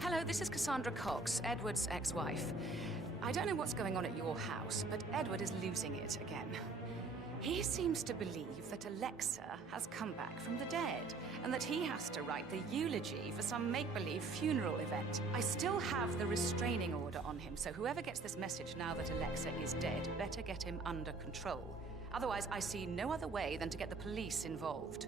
Hello, this is Cassandra Cox, Edward's ex-wife. I don't know what's going on at your house, but Edward is losing it again. He seems to believe that Alexa has come back from the dead, and that he has to write the eulogy for some make-believe funeral event. I still have the restraining order on him, so whoever gets this message now that Alexa is dead better get him under control. Otherwise, I see no other way than to get the police involved.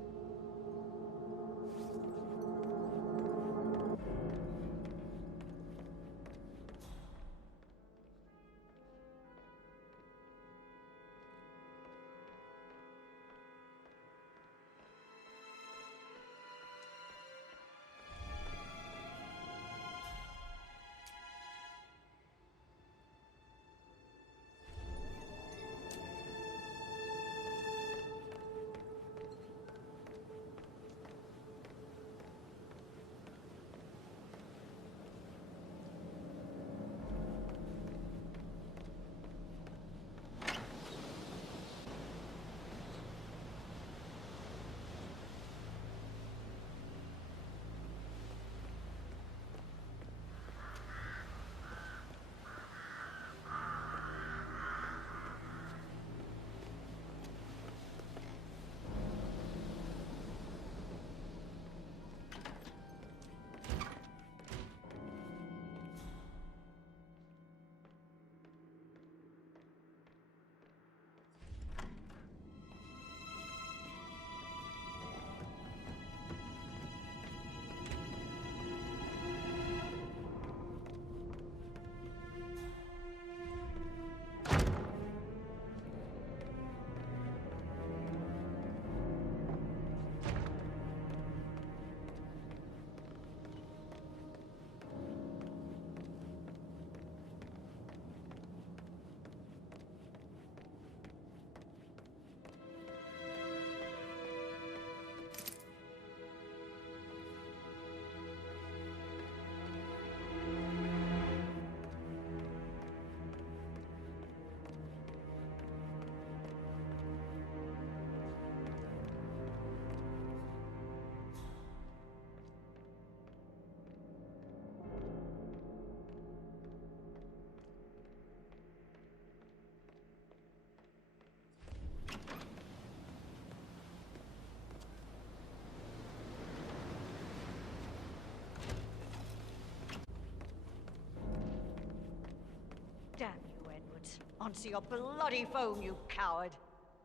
Answer your bloody phone, you coward!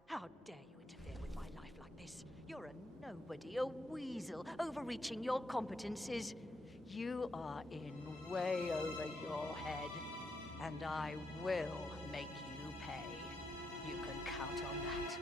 How dare you interfere with my life like this? You're a nobody, a weasel, overreaching your competences. You are in way over your head, and I will make you pay. You can count on that.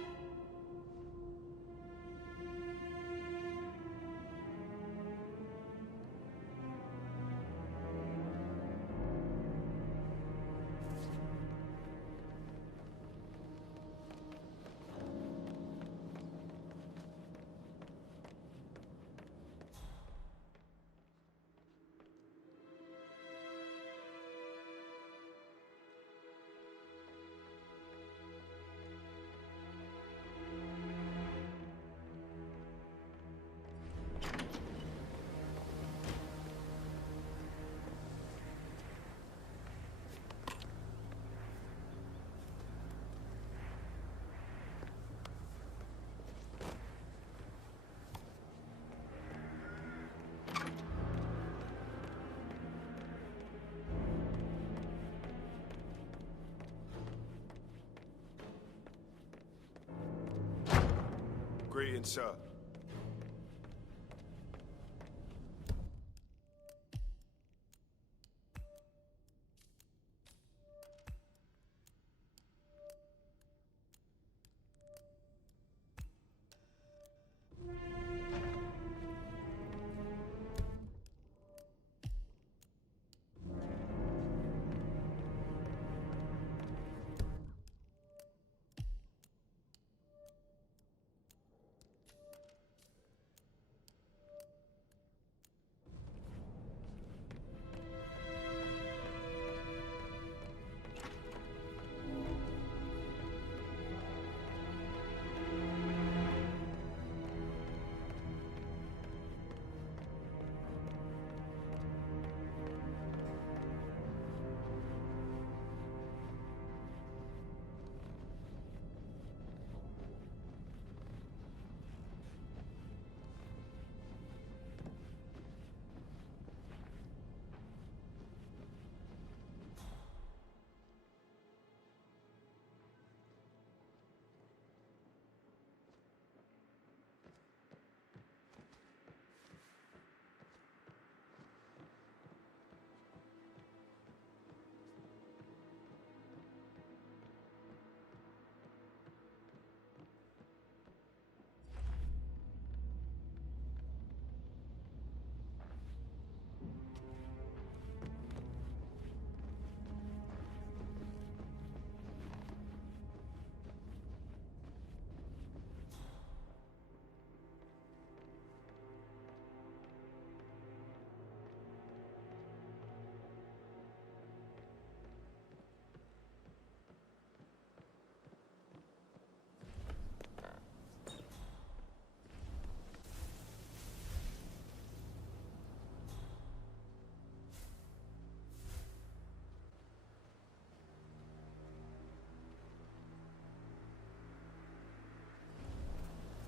Greetings, sir.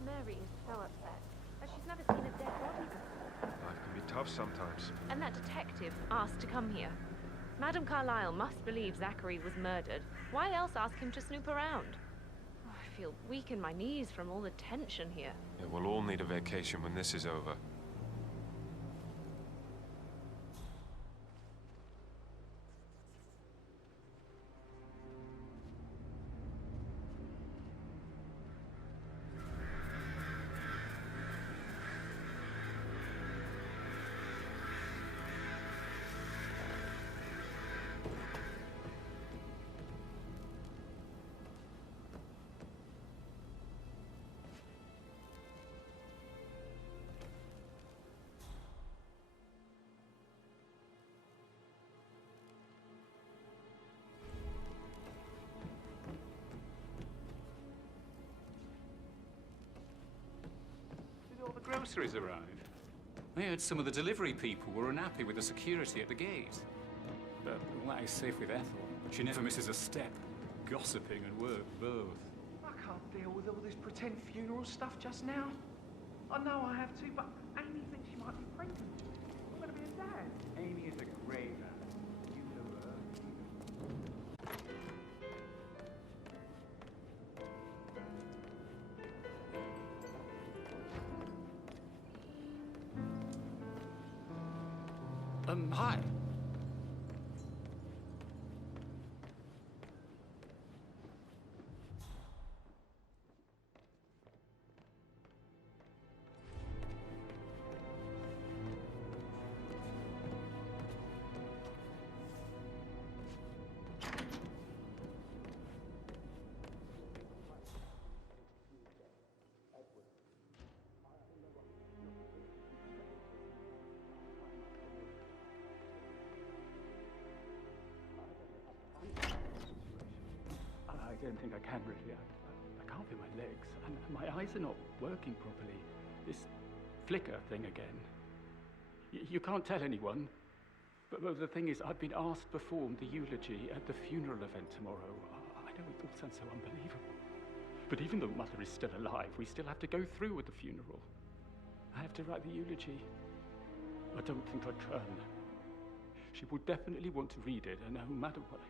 Mary is so upset, but she's never seen a dead body before. Life can be tough sometimes. And that detective asked to come here. Madame Carlyle must believe Zachary was murdered. Why else ask him to snoop around? Oh, I feel weak in my knees from all the tension here. Yeah, we'll all need a vacation when this is over. All the groceries arrived. I heard some of the delivery people were unhappy with the security at the gate. But all that is safe with Ethel. She never misses a step. Gossiping and work both. I can't deal with all this pretend funeral stuff just now. I know I have to, but Amy thinks she might be pregnant. I'm going to be a dad. Amy is a great man. You know her. Hi. I don't think I can really. I can't feel my legs, and my eyes are not working properly. This flicker thing again. You can't tell anyone, but the thing is, I've been asked to perform the eulogy at the funeral event tomorrow. I know it all sounds so unbelievable, but even though Mother is still alive, we still have to go through with the funeral. I have to write the eulogy. I don't think I'd turn. She will definitely want to read it, and no matter what.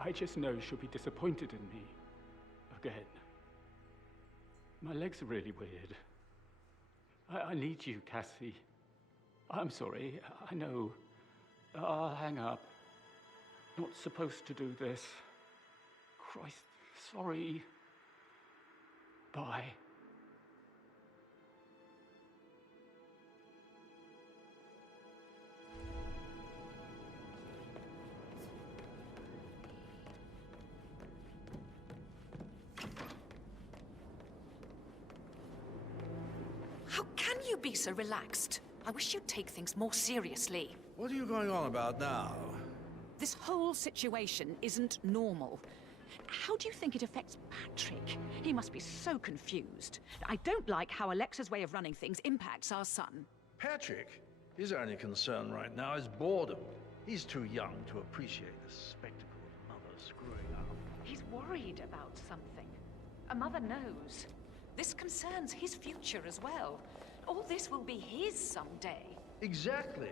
I just know she'll be disappointed in me. Again. My legs are really weird. I need you, Cassie. I'm sorry. I know. I'll hang up. Not supposed to do this. Christ, sorry. Bye. How can you be so relaxed? I wish you'd take things more seriously. What are you going on about now? This whole situation isn't normal. How do you think it affects Patrick? He must be so confused. I don't like how Alexa's way of running things impacts our son. Patrick? His only concern right now is boredom. He's too young to appreciate the spectacle of mother screwing up. He's worried about something. A mother knows. This concerns his future as well. All this will be his someday. Exactly.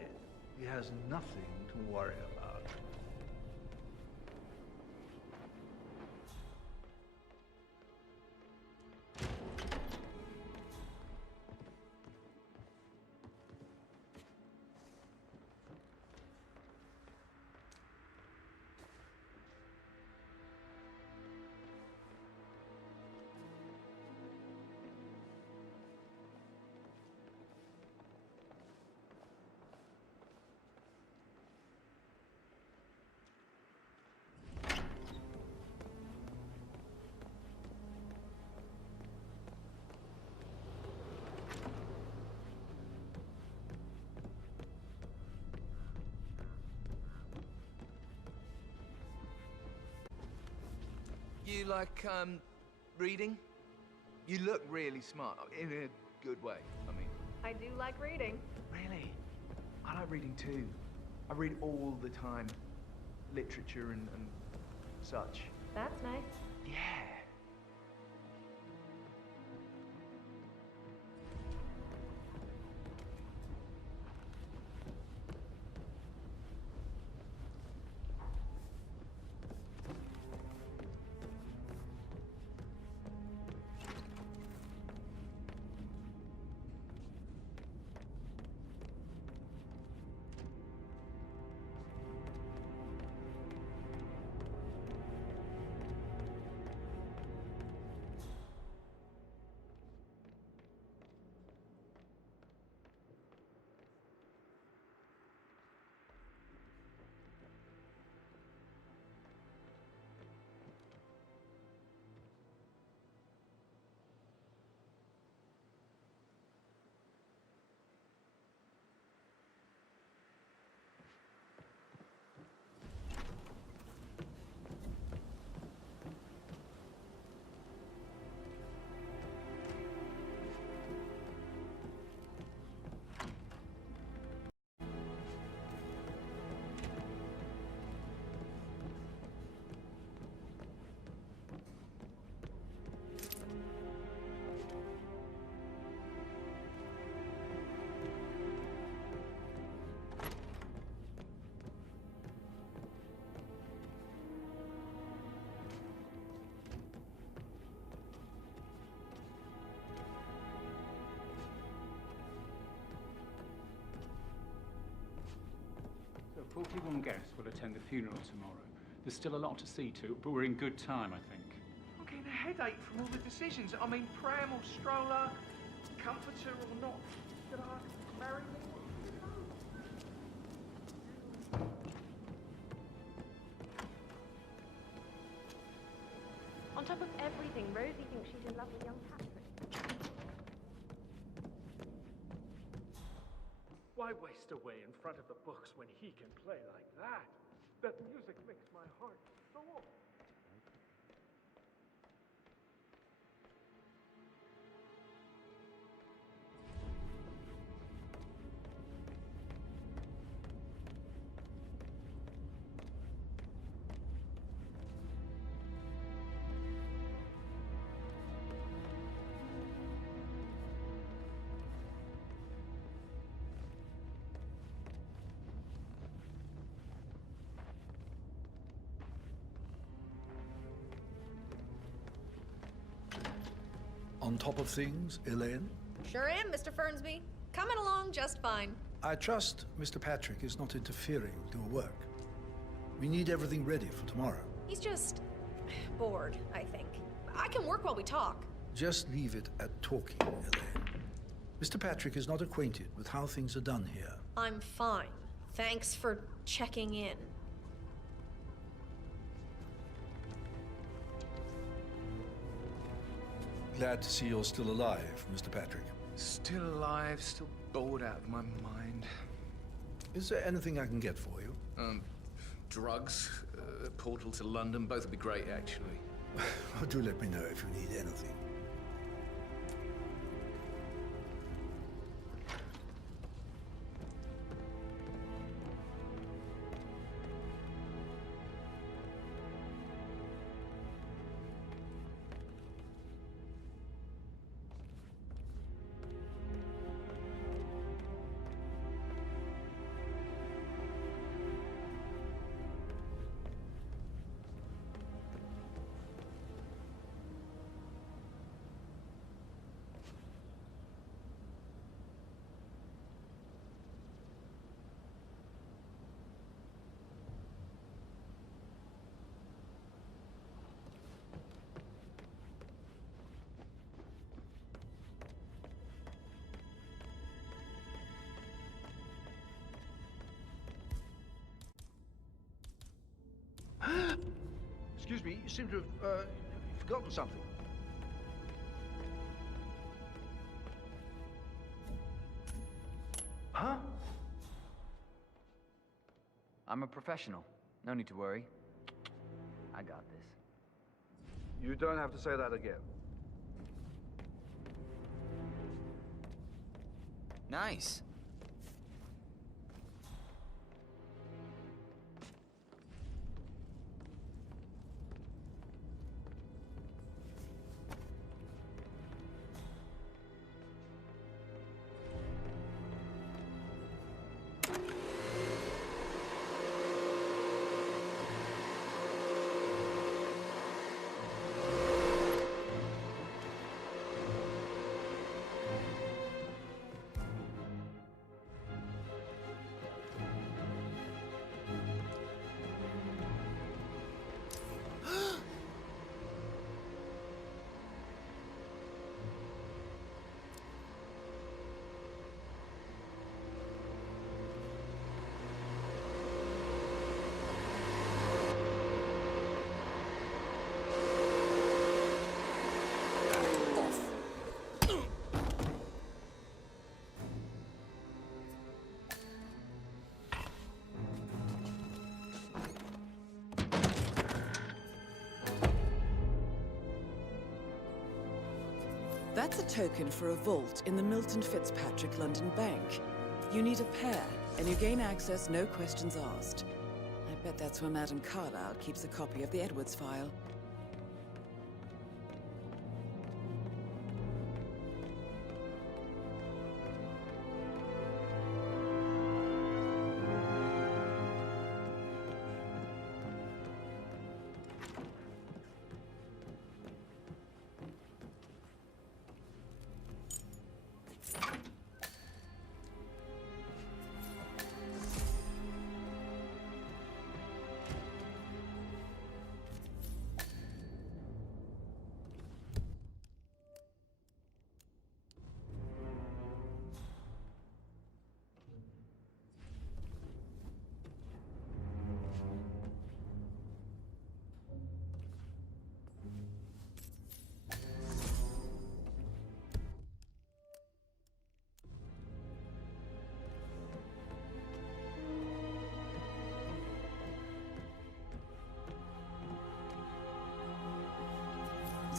He has nothing to worry about. You like, reading? You look really smart, in a good way, I mean. I do like reading. Really? I like reading too. I read all the time. Literature and such. That's nice. Yeah. 41 guests will attend the funeral tomorrow. There's still a lot to see to, but we're in good time, I think. I'm getting a headache from all the decisions. I mean, pram or stroller, comforter or not. Did I marry me? On top of everything, Rosie thinks she's in love with young Patrick. Why waste away in front of the books when he can play like that? That music makes my heart soar. On top of things, Elaine? Sure am, Mr. Fernsby. Coming along just fine. I trust Mr. Patrick is not interfering with your work. We need everything ready for tomorrow. He's just bored, I think. I can work while we talk. Just leave it at talking, Elaine. Mr. Patrick is not acquainted with how things are done here. I'm fine. Thanks for checking in. Glad to see you're still alive, Mr. Patrick. Still alive, still bored out of my mind. Is there anything I can get for you? Drugs, portal to London, both would be great, actually. Well, do let me know if you need anything. Excuse me, you seem to have forgotten something. Huh? I'm a professional. No need to worry. I got this. You don't have to say that again. Nice. That's a token for a vault in the Milton Fitzpatrick London Bank. You need a pair, and you gain access, no questions asked. I bet that's where Madame Carlyle keeps a copy of the Edwards file.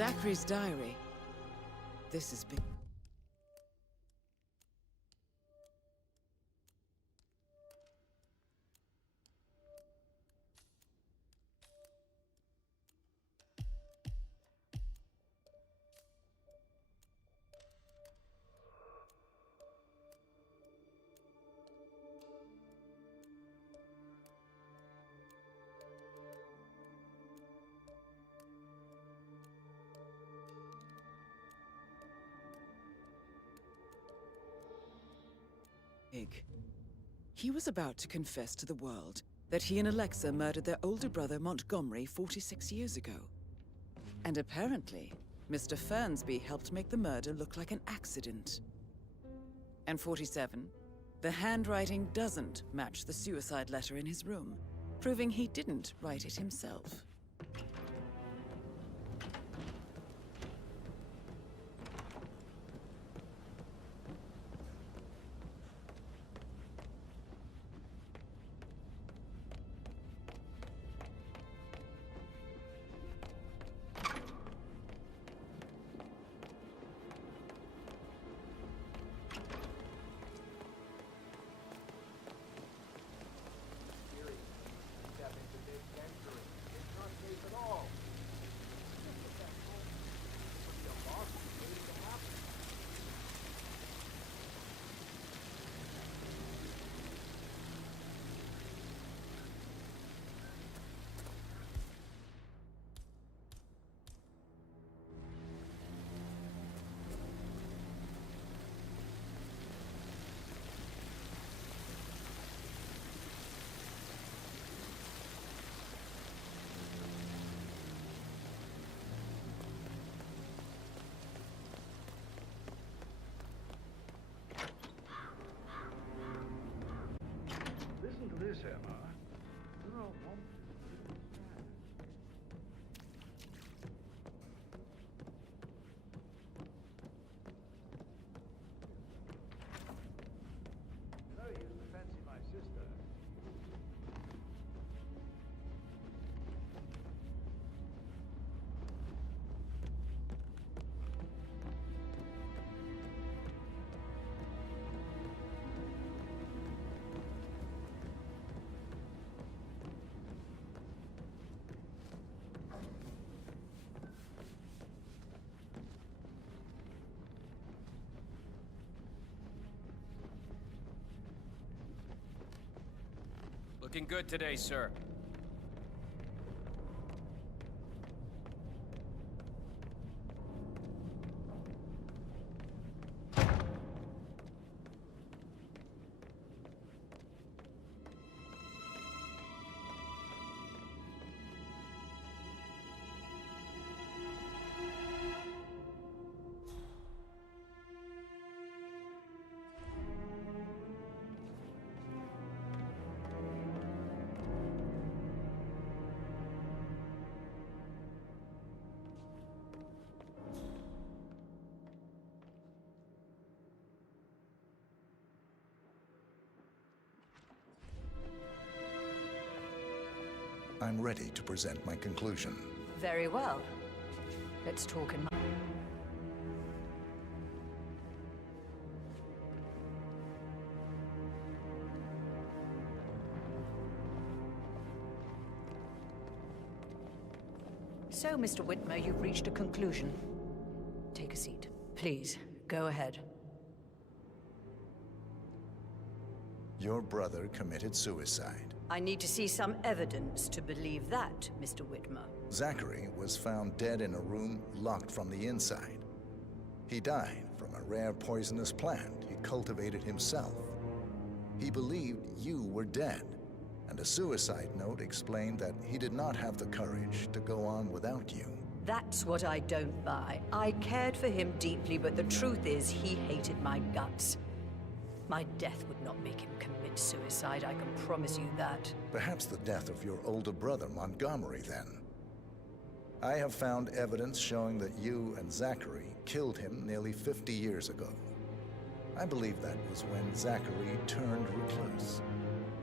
Zachary's diary. This is big. He was about to confess to the world that he and Alexa murdered their older brother Montgomery 46 years ago. And apparently, Mr. Fernsby helped make the murder look like an accident. And 47, the handwriting doesn't match the suicide letter in his room, proving he didn't write it himself. Listen to this, Emma. You know, you used to fancy my sister. Looking good today, sir. I'm ready to present my conclusion. Very well. Let's talk in... So, Mr. Whitmer, you've reached a conclusion. Take a seat. Please, go ahead. Your brother committed suicide. I need to see some evidence to believe that, Mr. Whitmer. Zachary was found dead in a room locked from the inside. He died from a rare poisonous plant he cultivated himself. He believed you were dead, and a suicide note explained that he did not have the courage to go on without you. That's what I don't buy. I cared for him deeply, but the truth is he hated my guts. My death would not make him commit suicide, I can promise you that. Perhaps the death of your older brother, Montgomery, then. I have found evidence showing that you and Zachary killed him nearly 50 years ago. I believe that was when Zachary turned recluse.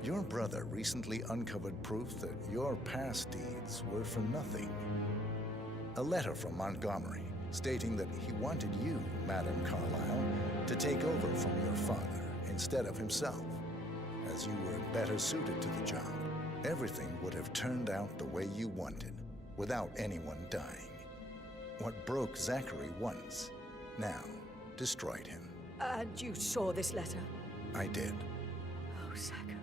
Your brother recently uncovered proof that your past deeds were for nothing. A letter from Montgomery stating that he wanted you, Madame Carlyle, to take over from your father instead of himself, as you were better suited to the job. Everything would have turned out the way you wanted, without anyone dying. What broke Zachary once, now destroyed him. And you saw this letter? I did. Oh, Zachary.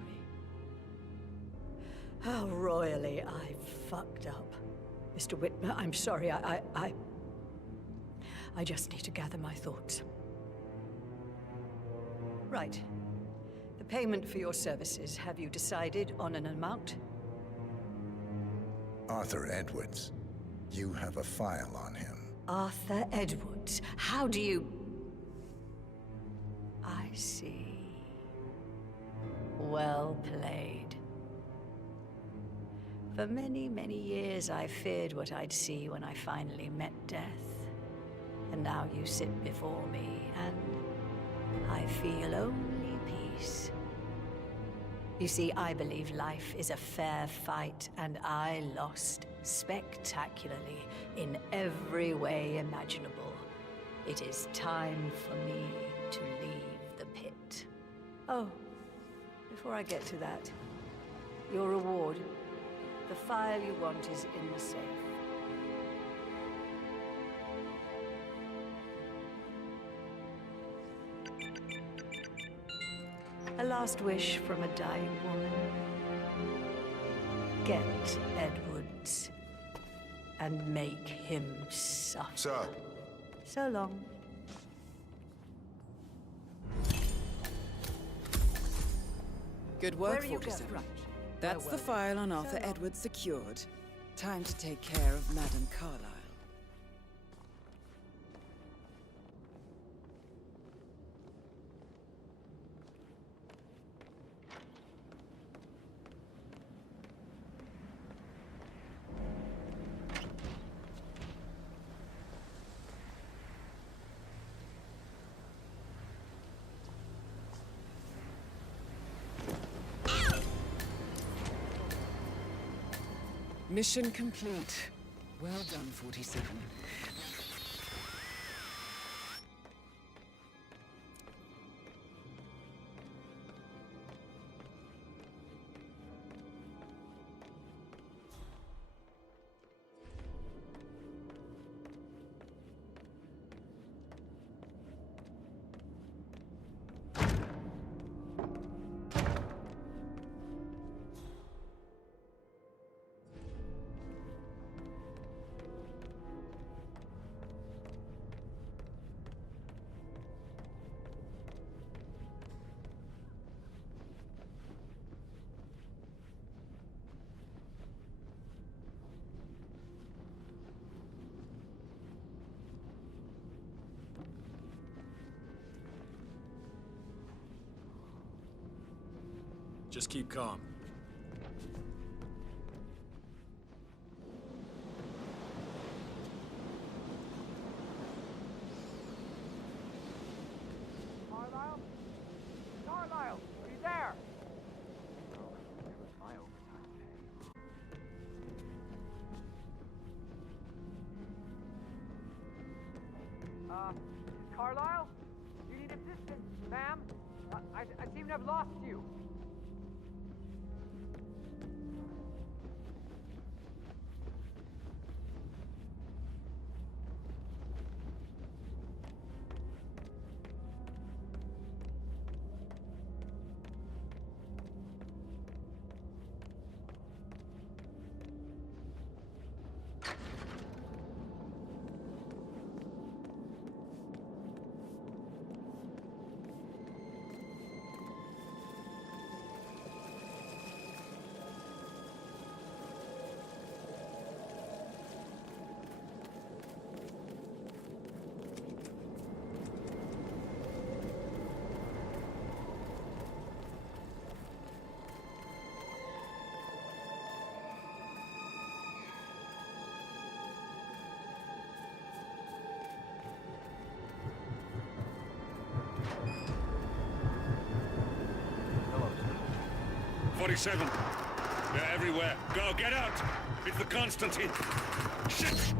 How royally I fucked up. Mr. Whitmer, I'm sorry, I just need to gather my thoughts. Right. The payment for your services, have you decided on an amount? Arthur Edwards. You have a file on him. Arthur Edwards. How do you... I see. Well played. For many, many years, I feared what I'd see when I finally met death. And now you sit before me, and I feel only peace. You see, I believe life is a fair fight, and I lost spectacularly in every way imaginable. It is time for me to leave the pit. Oh, before I get to that, your reward. The file you want is in the safe. A last wish from a dying woman. Get Edwards and make him suffer. Sir. So long. Good work, Where are you 47. going? That's the file on Arthur Edwards secured. Time to take care of Madame Carlyle. Mission complete. Well done, 47. Just keep calm. Carlyle? Carlyle, are you there? Carlyle? You need assistance, ma'am? I seem to have lost you. Hello, sir. 47. They're everywhere. Go, get out! It's the Constantine. Shit!